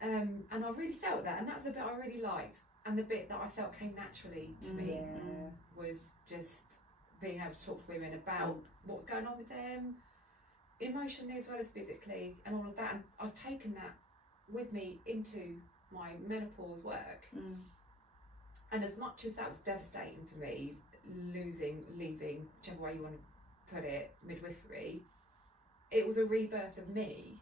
And I really felt that, and that's the bit I really liked, and the bit that I felt came naturally to me was just being able to talk to women about what's going on with them, emotionally as well as physically, and all of that. And I've taken that with me into my menopause work. And as much as that was devastating for me, leaving, whichever way you want to put it, midwifery, it was a rebirth of me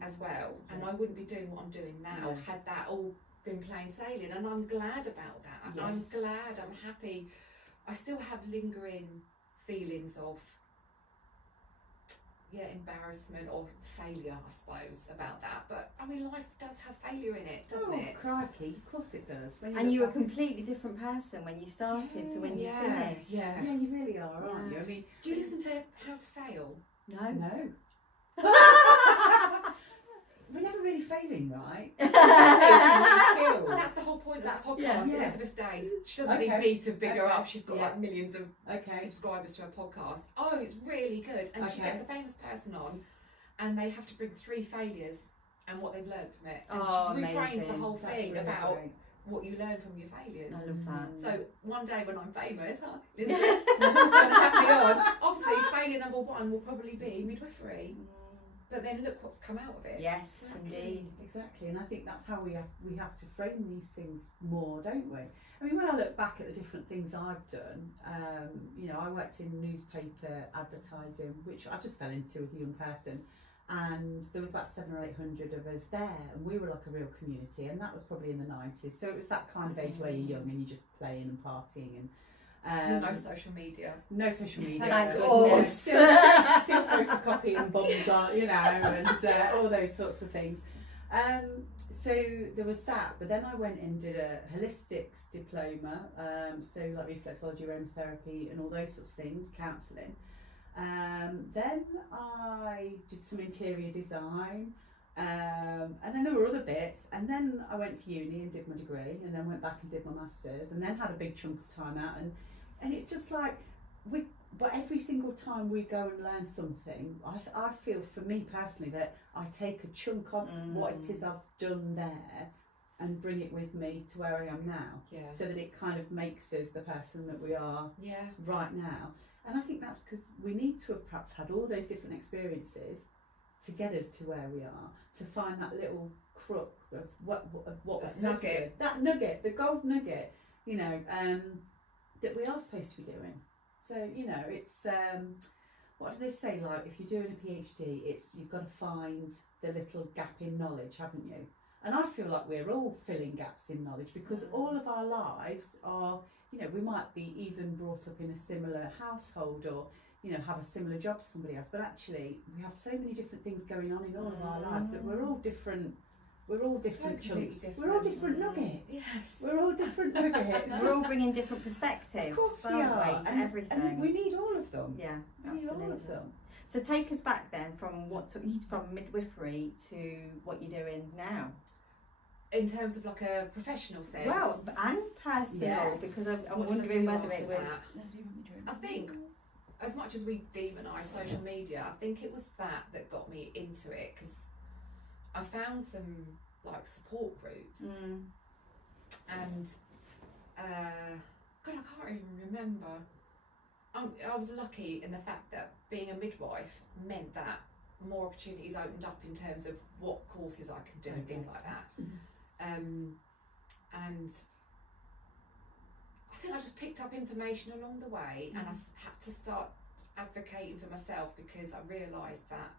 as well. And I wouldn't be doing what I'm doing now had that all been plain sailing. And I'm glad about that. Yes. I'm glad, I'm happy. I still have lingering feelings of embarrassment or failure, I suppose, about that. But I mean, life does have failure in it, doesn't it? Crikey, of course it does. And you were a completely different person when you started to when you finished. Yeah, you really are, aren't you? I mean, do you listen to How to Fail? No. We're never really failing, right? That's the whole point of that podcast. Yeah. Elizabeth Day, she doesn't need me to big her up. She's got like millions of subscribers to her podcast. Oh, it's really good. And she gets a famous person on, and they have to bring 3 failures and what they've learned from it. And she reframes the whole thing about what you learn from your failures. I love that. So one day when I'm famous, Elizabeth, gonna have me on. Obviously, failure number 1 will probably be midwifery. But then look what's come out of it. Yes, indeed. Exactly, and I think that's how we have to frame these things more, don't we? I mean, when I look back at the different things I've done, I worked in newspaper advertising, which I just fell into as a young person, and there was about 700 or 800 of us there, and we were like a real community, and that was probably in the 90s. So it was that kind of age where you're young and you're just playing and partying and. No social media. No social media. Thank God. Still photocopying bombs on, and all those sorts of things. So there was that, but then I went and did a holistics diploma, so like reflexology, aromatherapy, and all those sorts of things, counselling. Then I did some interior design. And then there were other bits, and then I went to uni and did my degree, and then went back and did my masters, and then had a big chunk of time out, and it's just like but every single time we go and learn something, I feel for me personally that I take a chunk of what it is I've done there and bring it with me to where I am now, so that it kind of makes us the person that we are right now. And I think that's because we need to have perhaps had all those different experiences to get us to where we are, to find that little crook of what was nugget. That nugget, the gold nugget, that we are supposed to be doing. So, it's, what do they say, like, if you're doing a PhD, you've got to find the little gap in knowledge, haven't you? And I feel like we're all filling gaps in knowledge, because all of our lives are, we might be even brought up in a similar household, or have a similar job to somebody else, but actually we have so many different things going on in all of our lives that we're all different chunks. We're all different nuggets. Yes. We're all different nuggets. We're all bringing different perspectives. Of course we are. To everything. And we need all of them. Yeah, we need absolutely. all of them. So take us back then from what took you from midwifery to what you're doing now. In terms of like a professional sense. Well, and personal, because I'm wondering whether it was. I think, as much as we demonise social media, I think it was that got me into it, because I found some like support groups, and God, I can't even remember. I was lucky in the fact that being a midwife meant that more opportunities opened up in terms of what courses I could do and things like that. And I think I just picked up information along the way, and I had to start advocating for myself, because I realised that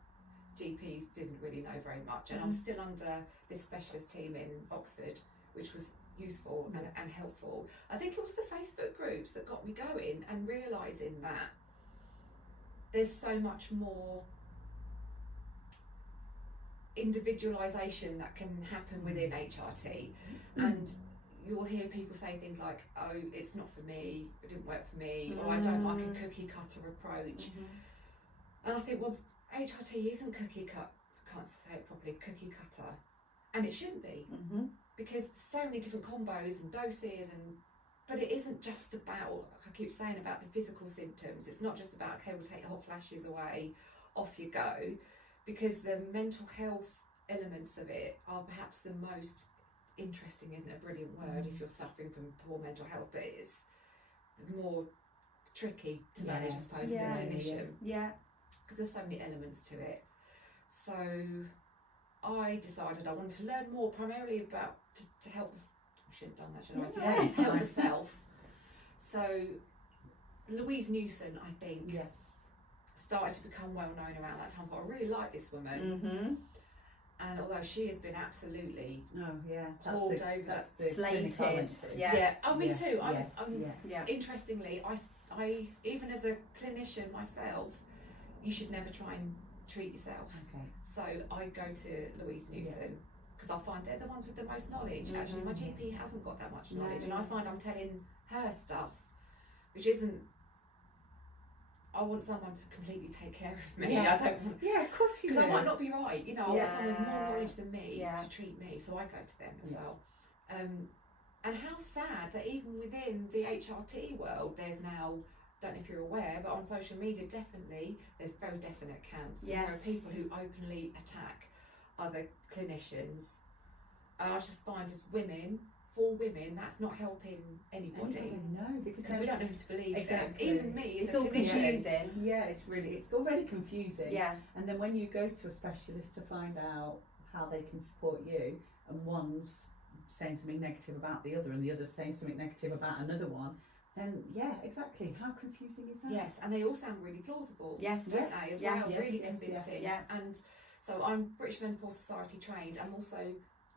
GPs didn't really know very much, and I'm still under this specialist team in Oxford, which was useful and helpful. I think it was the Facebook groups that got me going, and realising that there's so much more individualisation that can happen within HRT, and you'll hear people say things like, oh, it's not for me, it didn't work for me, or I don't like a cookie cutter approach. And I think, well, HRT isn't cookie cut. I can't say it properly. Cookie cutter, and it shouldn't be because there's so many different combos and doses but it isn't just about, like I keep saying, about the physical symptoms. It's not just about, okay, we'll take hot flashes away, off you go, because the mental health elements of it are perhaps the most interesting, isn't it? A brilliant word if you're suffering from poor mental health, but it's more tricky to manage, I suppose, as a clinician. Yeah. Because there's so many elements to it. So I decided I wanted to learn more, primarily about to help us. I shouldn't have done that, should I? To help myself. So Louise Newson, I think, started to become well known around that time. But I really like this woman. And although she has been absolutely pulled over, that's the slated. Oh, me too. Interestingly, I even as a clinician myself, you should never try and treat yourself. Okay. So I go to Louise Newson because I find they're the ones with the most knowledge. Actually, my GP hasn't got that much knowledge, and I find I'm telling her stuff, which isn't. I want someone to completely take care of me. I don't want, of course you do. Because I might not be right, I want someone with more knowledge than me to treat me, so I go to them as well. And how sad that even within the HRT world, there's now, don't know if you're aware, but on social media definitely, there's very definite accounts. There are people who openly attack other clinicians. And I just find as women, for women, that's not helping anybody. No, because we don't know who to believe. Exactly. Even me, it's all confusing. It's already confusing. Yeah. And then when you go to a specialist to find out how they can support you, and one's saying something negative about the other, and the other's saying something negative about another one, then exactly. How confusing is that? Yes, and they all sound really plausible. Yes. Really convincing. Yeah. And so I'm British Menopause Society trained. I'm also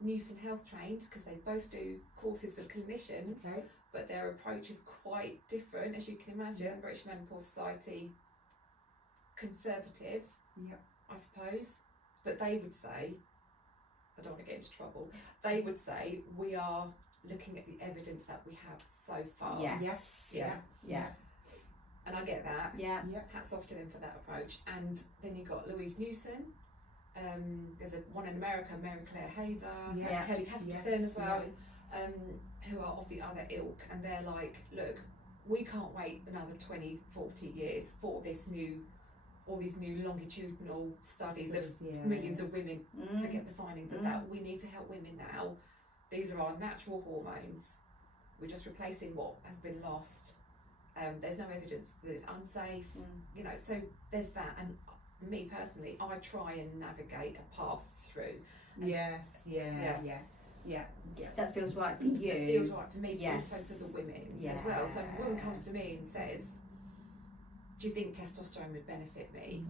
Newson Health trained because they both do courses for clinicians, but their approach is quite different, as you can imagine. British Menopause Society, conservative, I suppose, but they would say, I don't want to get into trouble, they would say we are looking at the evidence that we have so far. And I get that. Hats off to them for that approach. And then you've got Louise Newson. There's one in America, Mary Claire Haver, Kelly Casperson as well, who are of the other ilk, and they're like, look, we can't wait another 20, 40 years for all these new longitudinal studies of millions of women to get the finding that we need to help women now. These are our natural hormones. We're just replacing what has been lost. There's no evidence that it's unsafe, so there's that. And me personally, I try and navigate a path through. That feels right for you. It feels right for me, but also for the women as well. So if a woman comes to me and says, do you think testosterone would benefit me?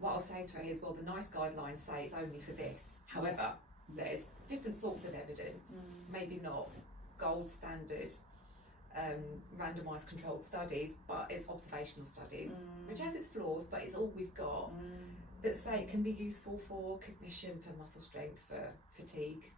What I'll say to her is, well, the NICE guidelines say it's only for this. However, there's different sorts of evidence, maybe not gold standard randomised controlled studies, but it's observational studies, which has its flaws, but it's all we've got, that say it can be useful for cognition, for muscle strength, for fatigue.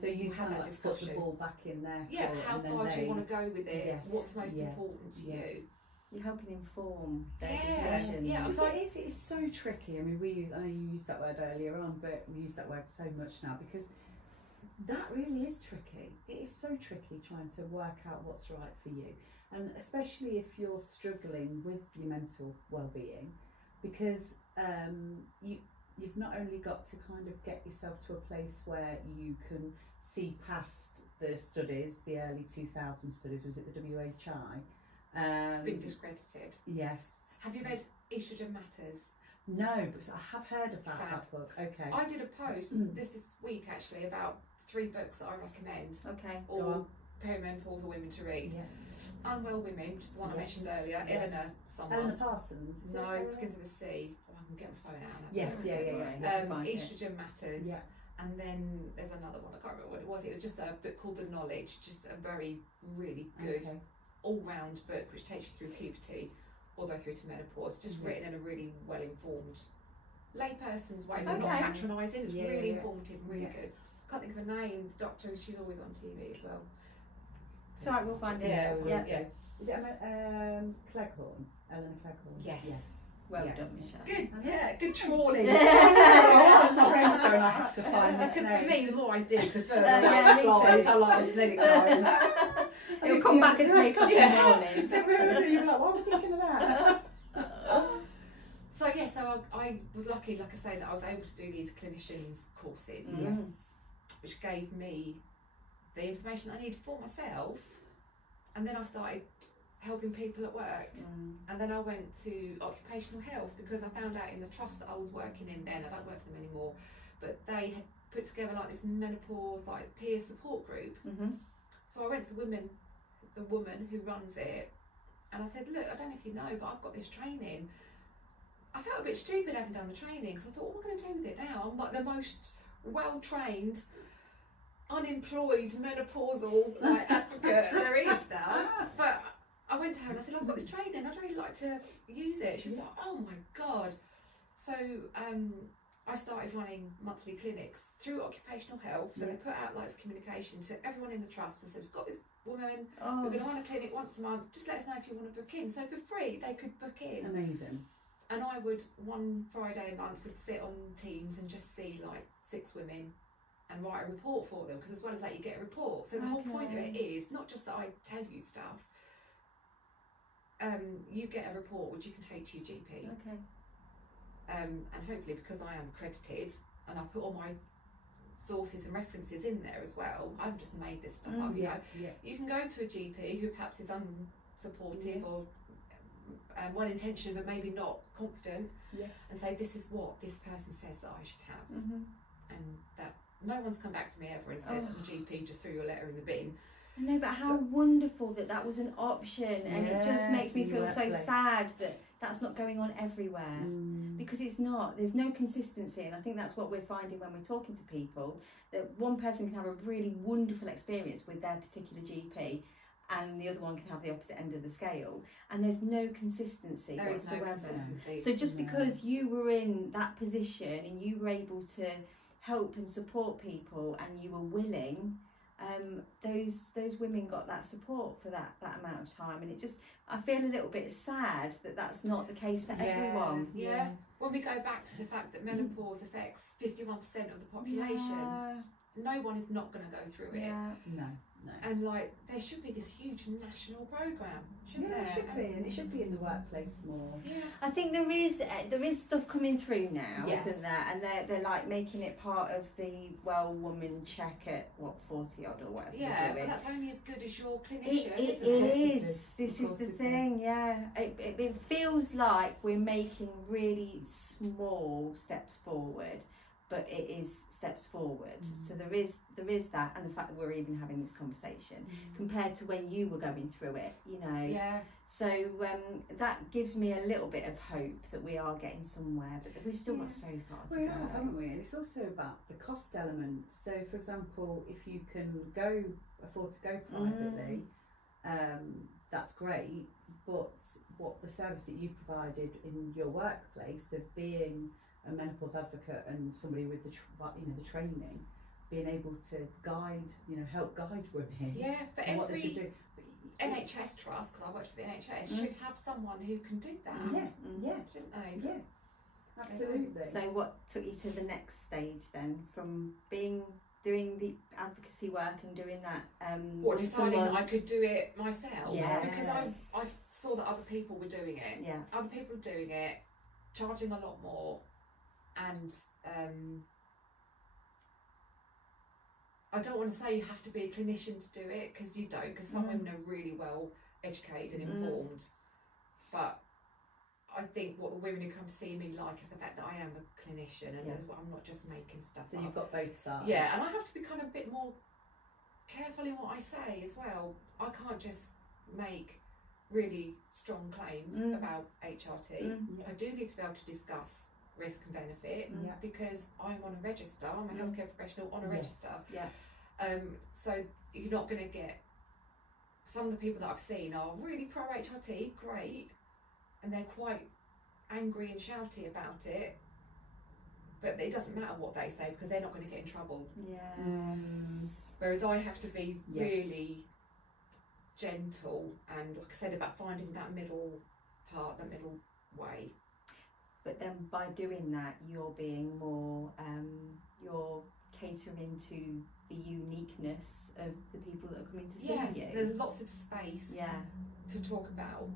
So you have that discussion. Put the ball back in there. How far do you want to go with it? What's most important to you? You're helping inform their decisions. It is so tricky. I mean, I know you used that word earlier on, but we use that word so much now because that really is tricky. It is so tricky trying to work out what's right for you, and especially if you're struggling with your mental well-being, because you've not only got to kind of get yourself to a place where you can see past the studies, the early 2000 studies, was it the WH&I? It's been discredited. Yes. Have you read Estrogen Matters? No, but I have heard about that book. Okay. I did a post this week actually about 3 books that I recommend. All perimenopause or women to read. Unwell Women, which is the one I mentioned earlier. Eleanor Parsons. Begins with a C. I can get my phone out. Estrogen Matters. And then there's another one, I can't remember what it was. It was just a book called The Knowledge, just a very, really good all-round book which takes you through puberty all the way through to menopause, just written in a really well-informed layperson's way, but not patronising. It's really informative and really good. I can't think of her name. The doctor, she's always on TV as well. It's alright, we'll find it. Is it Cleghorn? Eleanor Cleghorn? Yes. Well Yeah. done, Michelle. Good, yeah, good trawling. Oh, my brain's going, I have to find this Because name. for me, the more I dig, the further Yeah, away it me flies. too. I'm like, I'll just let it go. It'll come back at 3 o'clock in the Yeah. morning. So you're like, what am I thinking of that? So yeah, so I was lucky, like I say, that I was able to do these clinicians courses, Mm. which gave me the information I needed for myself, and then I started helping people at work. And then I went to occupational health because I found out in the trust that I was working in then, I don't work for them anymore, but they had put together like this menopause like peer support group. So I went to the woman who runs it, and I said, look, I don't know if you know, but I've got this training. I felt a bit stupid having done the training, because I thought, what am I going to do with it now? I'm like the most well-trained, unemployed menopausal like advocate there is now. But I went to her and I said, I've got this training, I'd really like to use it. She was like, oh my God. So I started running monthly clinics through occupational health. So they put out like communication to everyone in the trust and said, we've got this woman, we're going to run a clinic once a month, just let us know if you want to book in. So for free they could book in. Amazing. And I would, one Friday a month, would sit on Teams and just see like 6 women and write a report for them, because as well as that you get a report. So the whole point of it is not just that I tell you stuff, you get a report which you can take to your GP. And hopefully, because I am accredited and I put all my sources and references in there as well, I haven't just made this stuff up, you know. You can go to a GP who perhaps is unsupportive or well-intentioned but maybe not confident, and say, this is what this person says that I should have. And that no one's come back to me ever and said, the GP just threw your letter in the bin. No, but how wonderful that was an option, and it just makes me feel so sad that that's not going on everywhere, because it's not. There's no consistency, and I think that's what we're finding when we're talking to people, that one person can have a really wonderful experience with their particular GP, and the other one can have the opposite end of the scale, and there's no consistency whatsoever. No consistency. So just because you were in that position and you were able to help and support people and you were willing, those women got that support for that amount of time, and it just, I feel a little bit sad that that's not the case for everyone. Yeah. When we go back to the fact that menopause affects 51% of the population, no one is not going to go through it. No. And like, there should be this huge national programme, shouldn't there? It should be, and it should be in the workplace more. I think there is stuff coming through now, isn't there? And they're like making it part of the woman check at 40 odd or whatever. Yeah, but that's only as good as your clinician. It is. This is the thing. It feels like we're making really small steps forward, but it is steps forward. So there is that, and the fact that we're even having this conversation compared to when you were going through it, you know. So that gives me a little bit of hope that we are getting somewhere, but we've still got so far to go. We have, haven't we? And it's also about the cost element. So for example, if you can afford to go privately, that's great, but what the service that you provided in your workplace of being a menopause advocate and somebody with the training, being able to help guide women. But to what they should every do. NHS trust, because I worked for the NHS, should have someone who can do that. Shouldn't they? Absolutely. So what took you to the next stage then, from doing the advocacy work and doing that? Deciding that I could do it myself. Yes. Because I saw that other people were doing it. Other people were doing it, charging a lot more, and I don't want to say you have to be a clinician to do it, because you don't, because some women are really well educated and informed, but I think what the women who come to see me like is the fact that I am a clinician, and I'm not just making stuff up. So you've got both sides. Yeah, and I have to be kind of a bit more careful in what I say as well. I can't just make really strong claims about HRT. I do need to be able to discuss risk and benefit, because I'm on a register, I'm a healthcare professional on a register. So you're not going to get, some of the people that I've seen are really pro HRT, great, and they're quite angry and shouty about it, but it doesn't matter what they say because they're not going to get in trouble. Whereas I have to be really gentle, and like I said about finding that middle part, that middle way. but then by doing that, you're being more, you're catering to the uniqueness of the people that are coming to see you. There's lots of space to talk about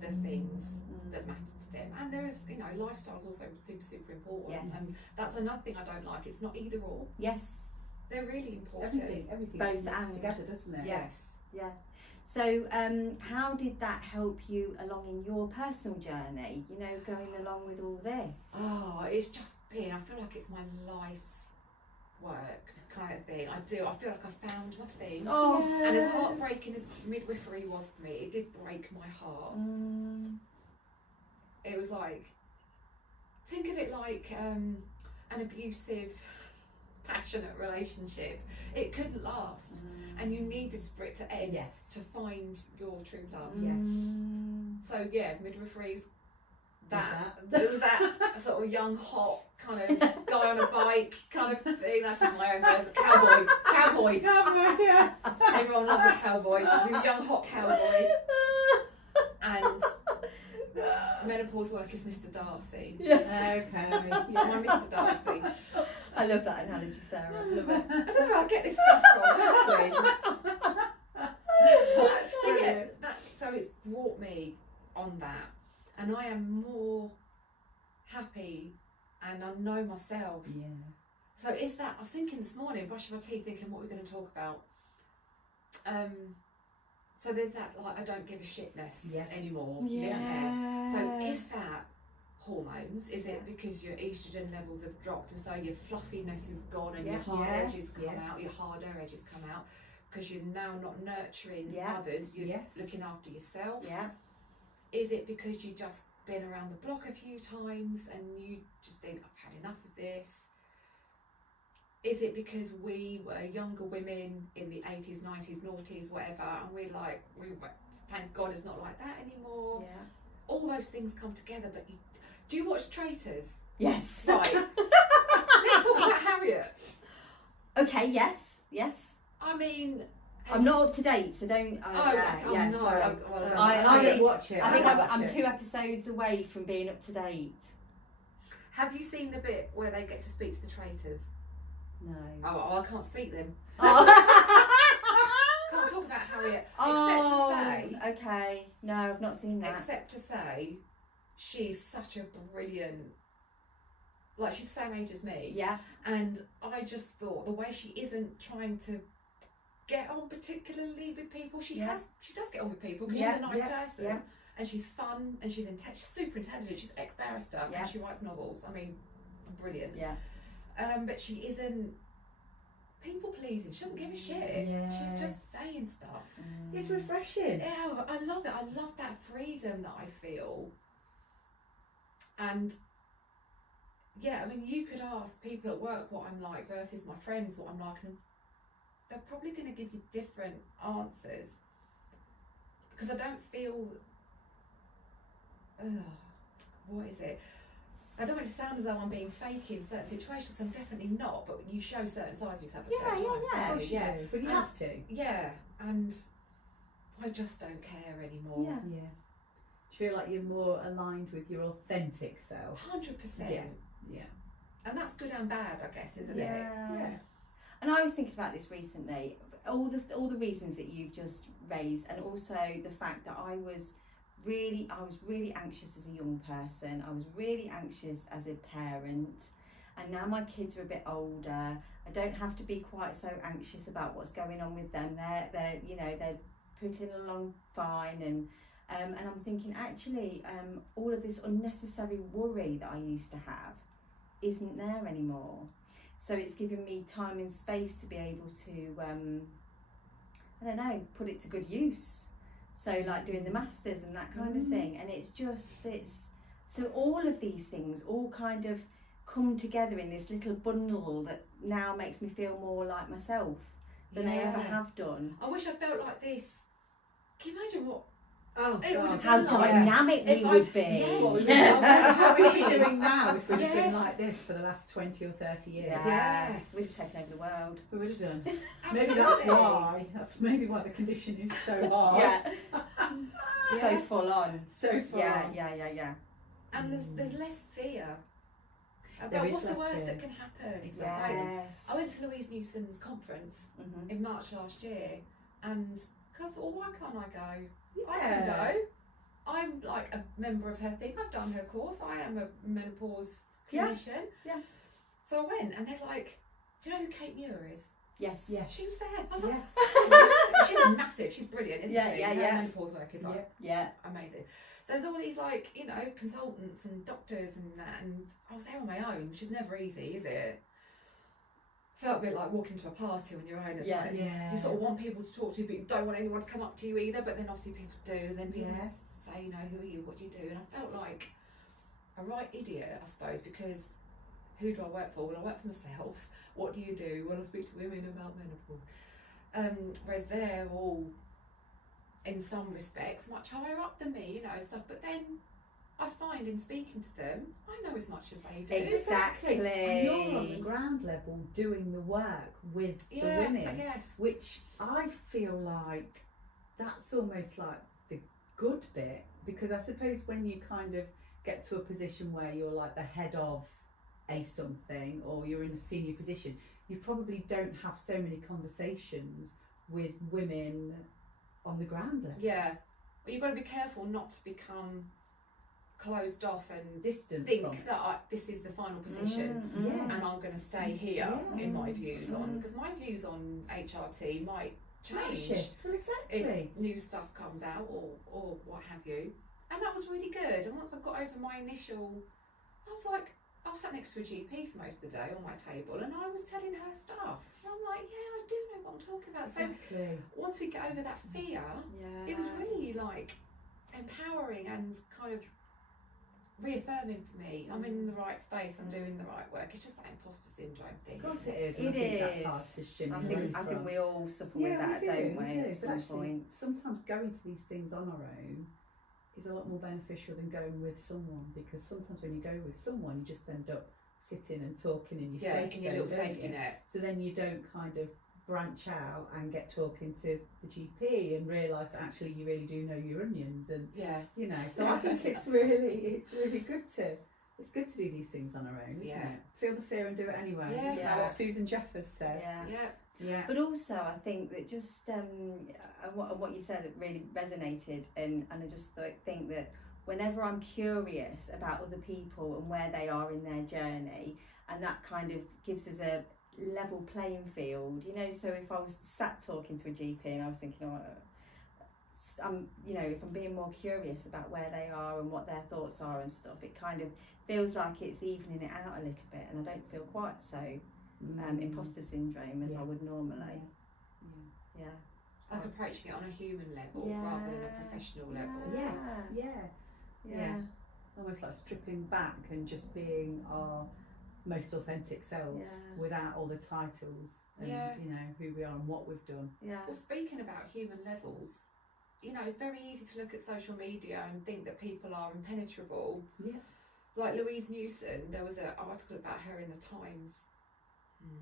the things that matter to them, and there is, you know, lifestyle is also super important, and that's another thing I don't like. It's not either or. Yes, they're really important. Everything both mixed and together, doesn't it? Yes. Yeah. So, how did that help you along in your personal journey? You know, going along with all this. Oh, it's just been. I feel like it's my life's work kind of thing. I feel like I found my thing. Oh, and as heartbreaking as midwifery was for me, it did break my heart. It was like, think of it like an abusive, passionate relationship. It couldn't last, and you needed for it to end to find your true love. So yeah, midwifery's there was that sort of young, hot kind of guy on a bike kind of thing. That's just my own version. Cowboy. Yeah. Everyone loves a cowboy. With a young, hot cowboy. And menopause work is Mr. Darcy. Okay. My Mr. Darcy. I love that analogy, Sarah. I love it. I don't know where I get this stuff from, honestly. So it's brought me on that. And I am more happy, and I know myself. Yeah. So is that, I was thinking this morning, brushing my teeth, thinking what we're going to talk about. So there's that, like, I don't give a shitness anymore. Yeah. Isn't there? So is that hormones? Is it because your estrogen levels have dropped, and so your fluffiness is gone, and your hard edges come out, your harder edges come out, because you're now not nurturing others, you're looking after yourself? Yeah. Is it because you've just been around the block a few times and you just think, I've had enough of this? Is it because we were younger women in the 80s, 90s, noughties, whatever, and we're like, thank God it's not like that anymore? Yeah. All those things come together, but do you watch Traitors? Yes. Right. Let's talk about Harriet. Okay, yes. I mean... I'm not up to date, so don't... no. Sorry. I don't watch it. I think I'm 2 episodes away from being up to date. Have you seen the bit where they get to speak to the traitors? No. Oh, I can't speak them. Oh. Can't talk about Harriet. Okay. No, I've not seen that. Except to say, she's such a brilliant... Like, she's the same age as me. Yeah. And I just thought, the way she isn't trying to get on particularly with people, she does get on with people, because she's a nice person, and she's fun, and she's super intelligent. She's ex-barrister, and she writes novels. I mean, brilliant. But she isn't people pleasing. She doesn't give a shit. She's just saying stuff. It's refreshing. Yeah, I love it. I love that freedom that I feel. And yeah, I mean, you could ask people at work what I'm like versus my friends what I'm like, and they're probably going to give you different answers, because I don't feel, what is it? I don't want it to sound as though I'm being fake in certain situations. I'm definitely not, but you show certain sides of yourself at certain times. But you have to. Yeah, and I just don't care anymore. Yeah. Do you feel like you're more aligned with your authentic self? 100%. Yeah. And that's good and bad, I guess, isn't it? Yeah. And I was thinking about this recently, all the reasons that you've just raised, and also the fact that I was really anxious as a young person. I was really anxious as a parent, and now my kids are a bit older. I don't have to be quite so anxious about what's going on with them. They're putting along fine, and I'm thinking, actually, all of this unnecessary worry that I used to have isn't there anymore. So it's given me time and space to be able to, put it to good use. So like doing the masters and that kind of thing. And so all of these things all kind of come together in this little bundle that now makes me feel more like myself than I ever have done. I wish I felt like this. Can you imagine what? Oh, it would have how been like dynamic we would be. Yes. What would how would we be doing now if we'd have been like this for the last 20 or 30 years? Yeah. We'd have taken over the world. We would have done. Absolutely. That's maybe why the condition is so hard. So full on. So full on. Yeah. And there's less fear There about is what's the less worst fear. that can happen. Exactly. Like, I went to Louise Newson's conference in March last year, and I thought, well, why can't I go? I can go. I'm like a member of her thing. I've done her course. I am a menopause clinician. Yeah. So I went, and they're like, do you know who Kate Muir is? Yes. She was there. I was Yes. like, she's massive. She's brilliant, isn't she? Her menopause work is like amazing. So there's all these like, you know, consultants and doctors and that, and I was there on my own, which is never easy, is it? Felt a bit like walking to a party on your own. It's like you sort of want people to talk to, but you don't want anyone to come up to you either. But then obviously people do, and then people say, you know, who are you? What do you do? And I felt like a right idiot, I suppose, because who do I work for? Well, I work for myself. What do you do? Well, I speak to women about menopause. Whereas they're all, in some respects, much higher up than me, you know, and stuff. But then I find in speaking to them, I know as much as they do. Exactly. And you're on the ground level doing the work with the women, I guess. which I feel like that's almost like the good bit, because I suppose when you kind of get to a position where you're like the head of a something, or you're in a senior position, you probably don't have so many conversations with women on the ground level. Yeah, but you've got to be careful not to become closed off and Distant think from it. that this is the final position and I'm going to stay here in my views on, because my views on HRT might change Well, exactly. if new stuff comes out or what have you. And that was really good. And once I got over my initial, I was like, I was sat next to a GP for most of the day on my table, and I was telling her stuff. And I'm like, yeah, I do know what I'm talking about. Exactly. So once we get over that fear, it was really like empowering and kind of reaffirming for me. I'm in the right space, I'm doing the right work. It's just that imposter syndrome thing. Of course it is. It I think is. that's hard to shimmy I think we all suffer with that, don't we? At some point. Sometimes going to these things on our own is a lot more beneficial than going with someone, because sometimes when you go with someone, you just end up sitting and talking in your safe in your zone, little don't safety you? net. So then you don't kind of branch out and get talking to the GP and realise that actually you really do know your onions, and you know. So I think it's really good to do these things on our own, isn't it? Feel the fear and do it anyway. Yes. Isn't that what Susan Jeffers says? Yeah. But also, I think that just what you said really resonated, and I just think that whenever I'm curious about other people and where they are in their journey, and that kind of gives us a level playing field, you know. So if I was sat talking to a GP and I was thinking, if I'm being more curious about where they are and what their thoughts are and stuff, it kind of feels like it's evening it out a little bit, and I don't feel quite so imposter syndrome as I would normally. Like approaching it on a human level rather than a professional level. Yeah. Almost like stripping back and just being our most authentic selves without all the titles and you know who we are and what we've done. Well, speaking about human levels, you know, it's very easy to look at social media and think that people are impenetrable. Like Louise Newson, there was an article about her in the Times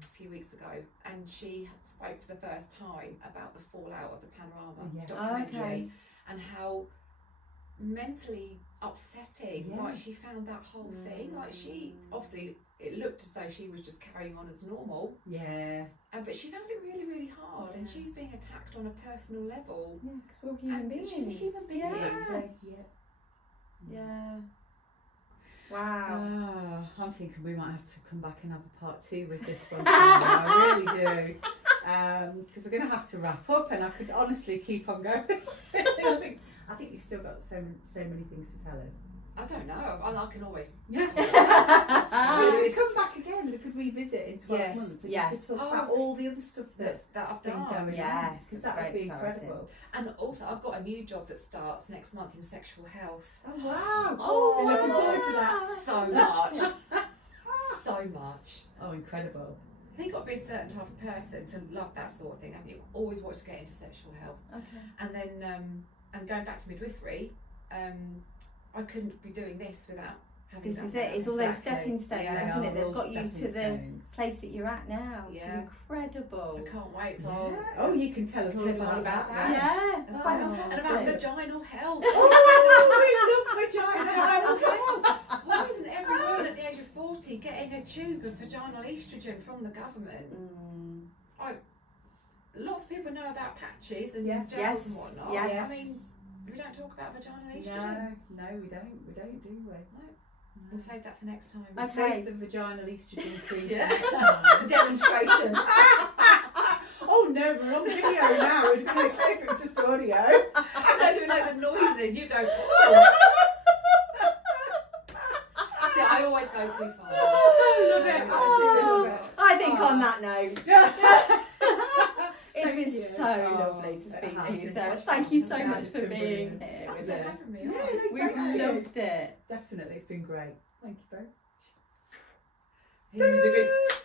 a few weeks ago, and she spoke for the first time about the fallout of the Panorama documentary and how mentally upsetting like she found that whole thing. Like, she obviously, it looked as though she was just carrying on as normal, but she found it really, really hard, and she's being attacked on a personal level because we're human beings. She's a human being. Wow. I'm thinking we might have to come back and have a part 2 with this one. I really do, because we're going to have to wrap up, and I could honestly keep on going. I think you've still got so many things to tell us. I don't know. I can always. We could come back again. We could revisit in 12 months. And we could talk about all the other stuff that I've been done. going on, because that would be incredible. And also, I've got a new job that starts next month in sexual health. Oh wow! Oh, looking forward to that so much. So much. Oh, incredible! I think you've got to be a certain type of person to love that sort of thing, haven't you? Always wanted to get into sexual health. And then, and going back to midwifery, I couldn't be doing this without This is it. It's all those stepping stones, Yeah. isn't it? They've All got you stepping to the stones. place that you're at now, which Yeah. is incredible. I can't wait. So Yeah. Oh, you can tell us all Tell you about, all about that. that. Yeah, as oh, well. And fantastic. about vaginal health. Oh, I love vagina. Vaginal health. Why isn't every woman at the age of 40 getting a tube of vaginal estrogen from the government? Lots of people know about patches and Yes. gels Yes. and whatnot. Yes. I mean, we don't talk about vaginal estrogen. No, we don't, do we? No. We'll save that for next time. We'll Okay. save the vaginal estrogen cream. Yeah. for next time. The demonstration. Oh no, we're on video now. It'd be okay if it was just audio. They're doing loads of noises. You go, oh. See, I always go too far. I love it. Absolutely love it. I think Oh. on that note, it's Thank been you. so lovely to it speak has to you, been Sarah. such Thank fun. you so Yeah, much it's for been being brilliant. here Thanks with for us. having me. Yeah, on. it's We've great. loved it. Definitely, it's been great. Thank you very much. Here you do it.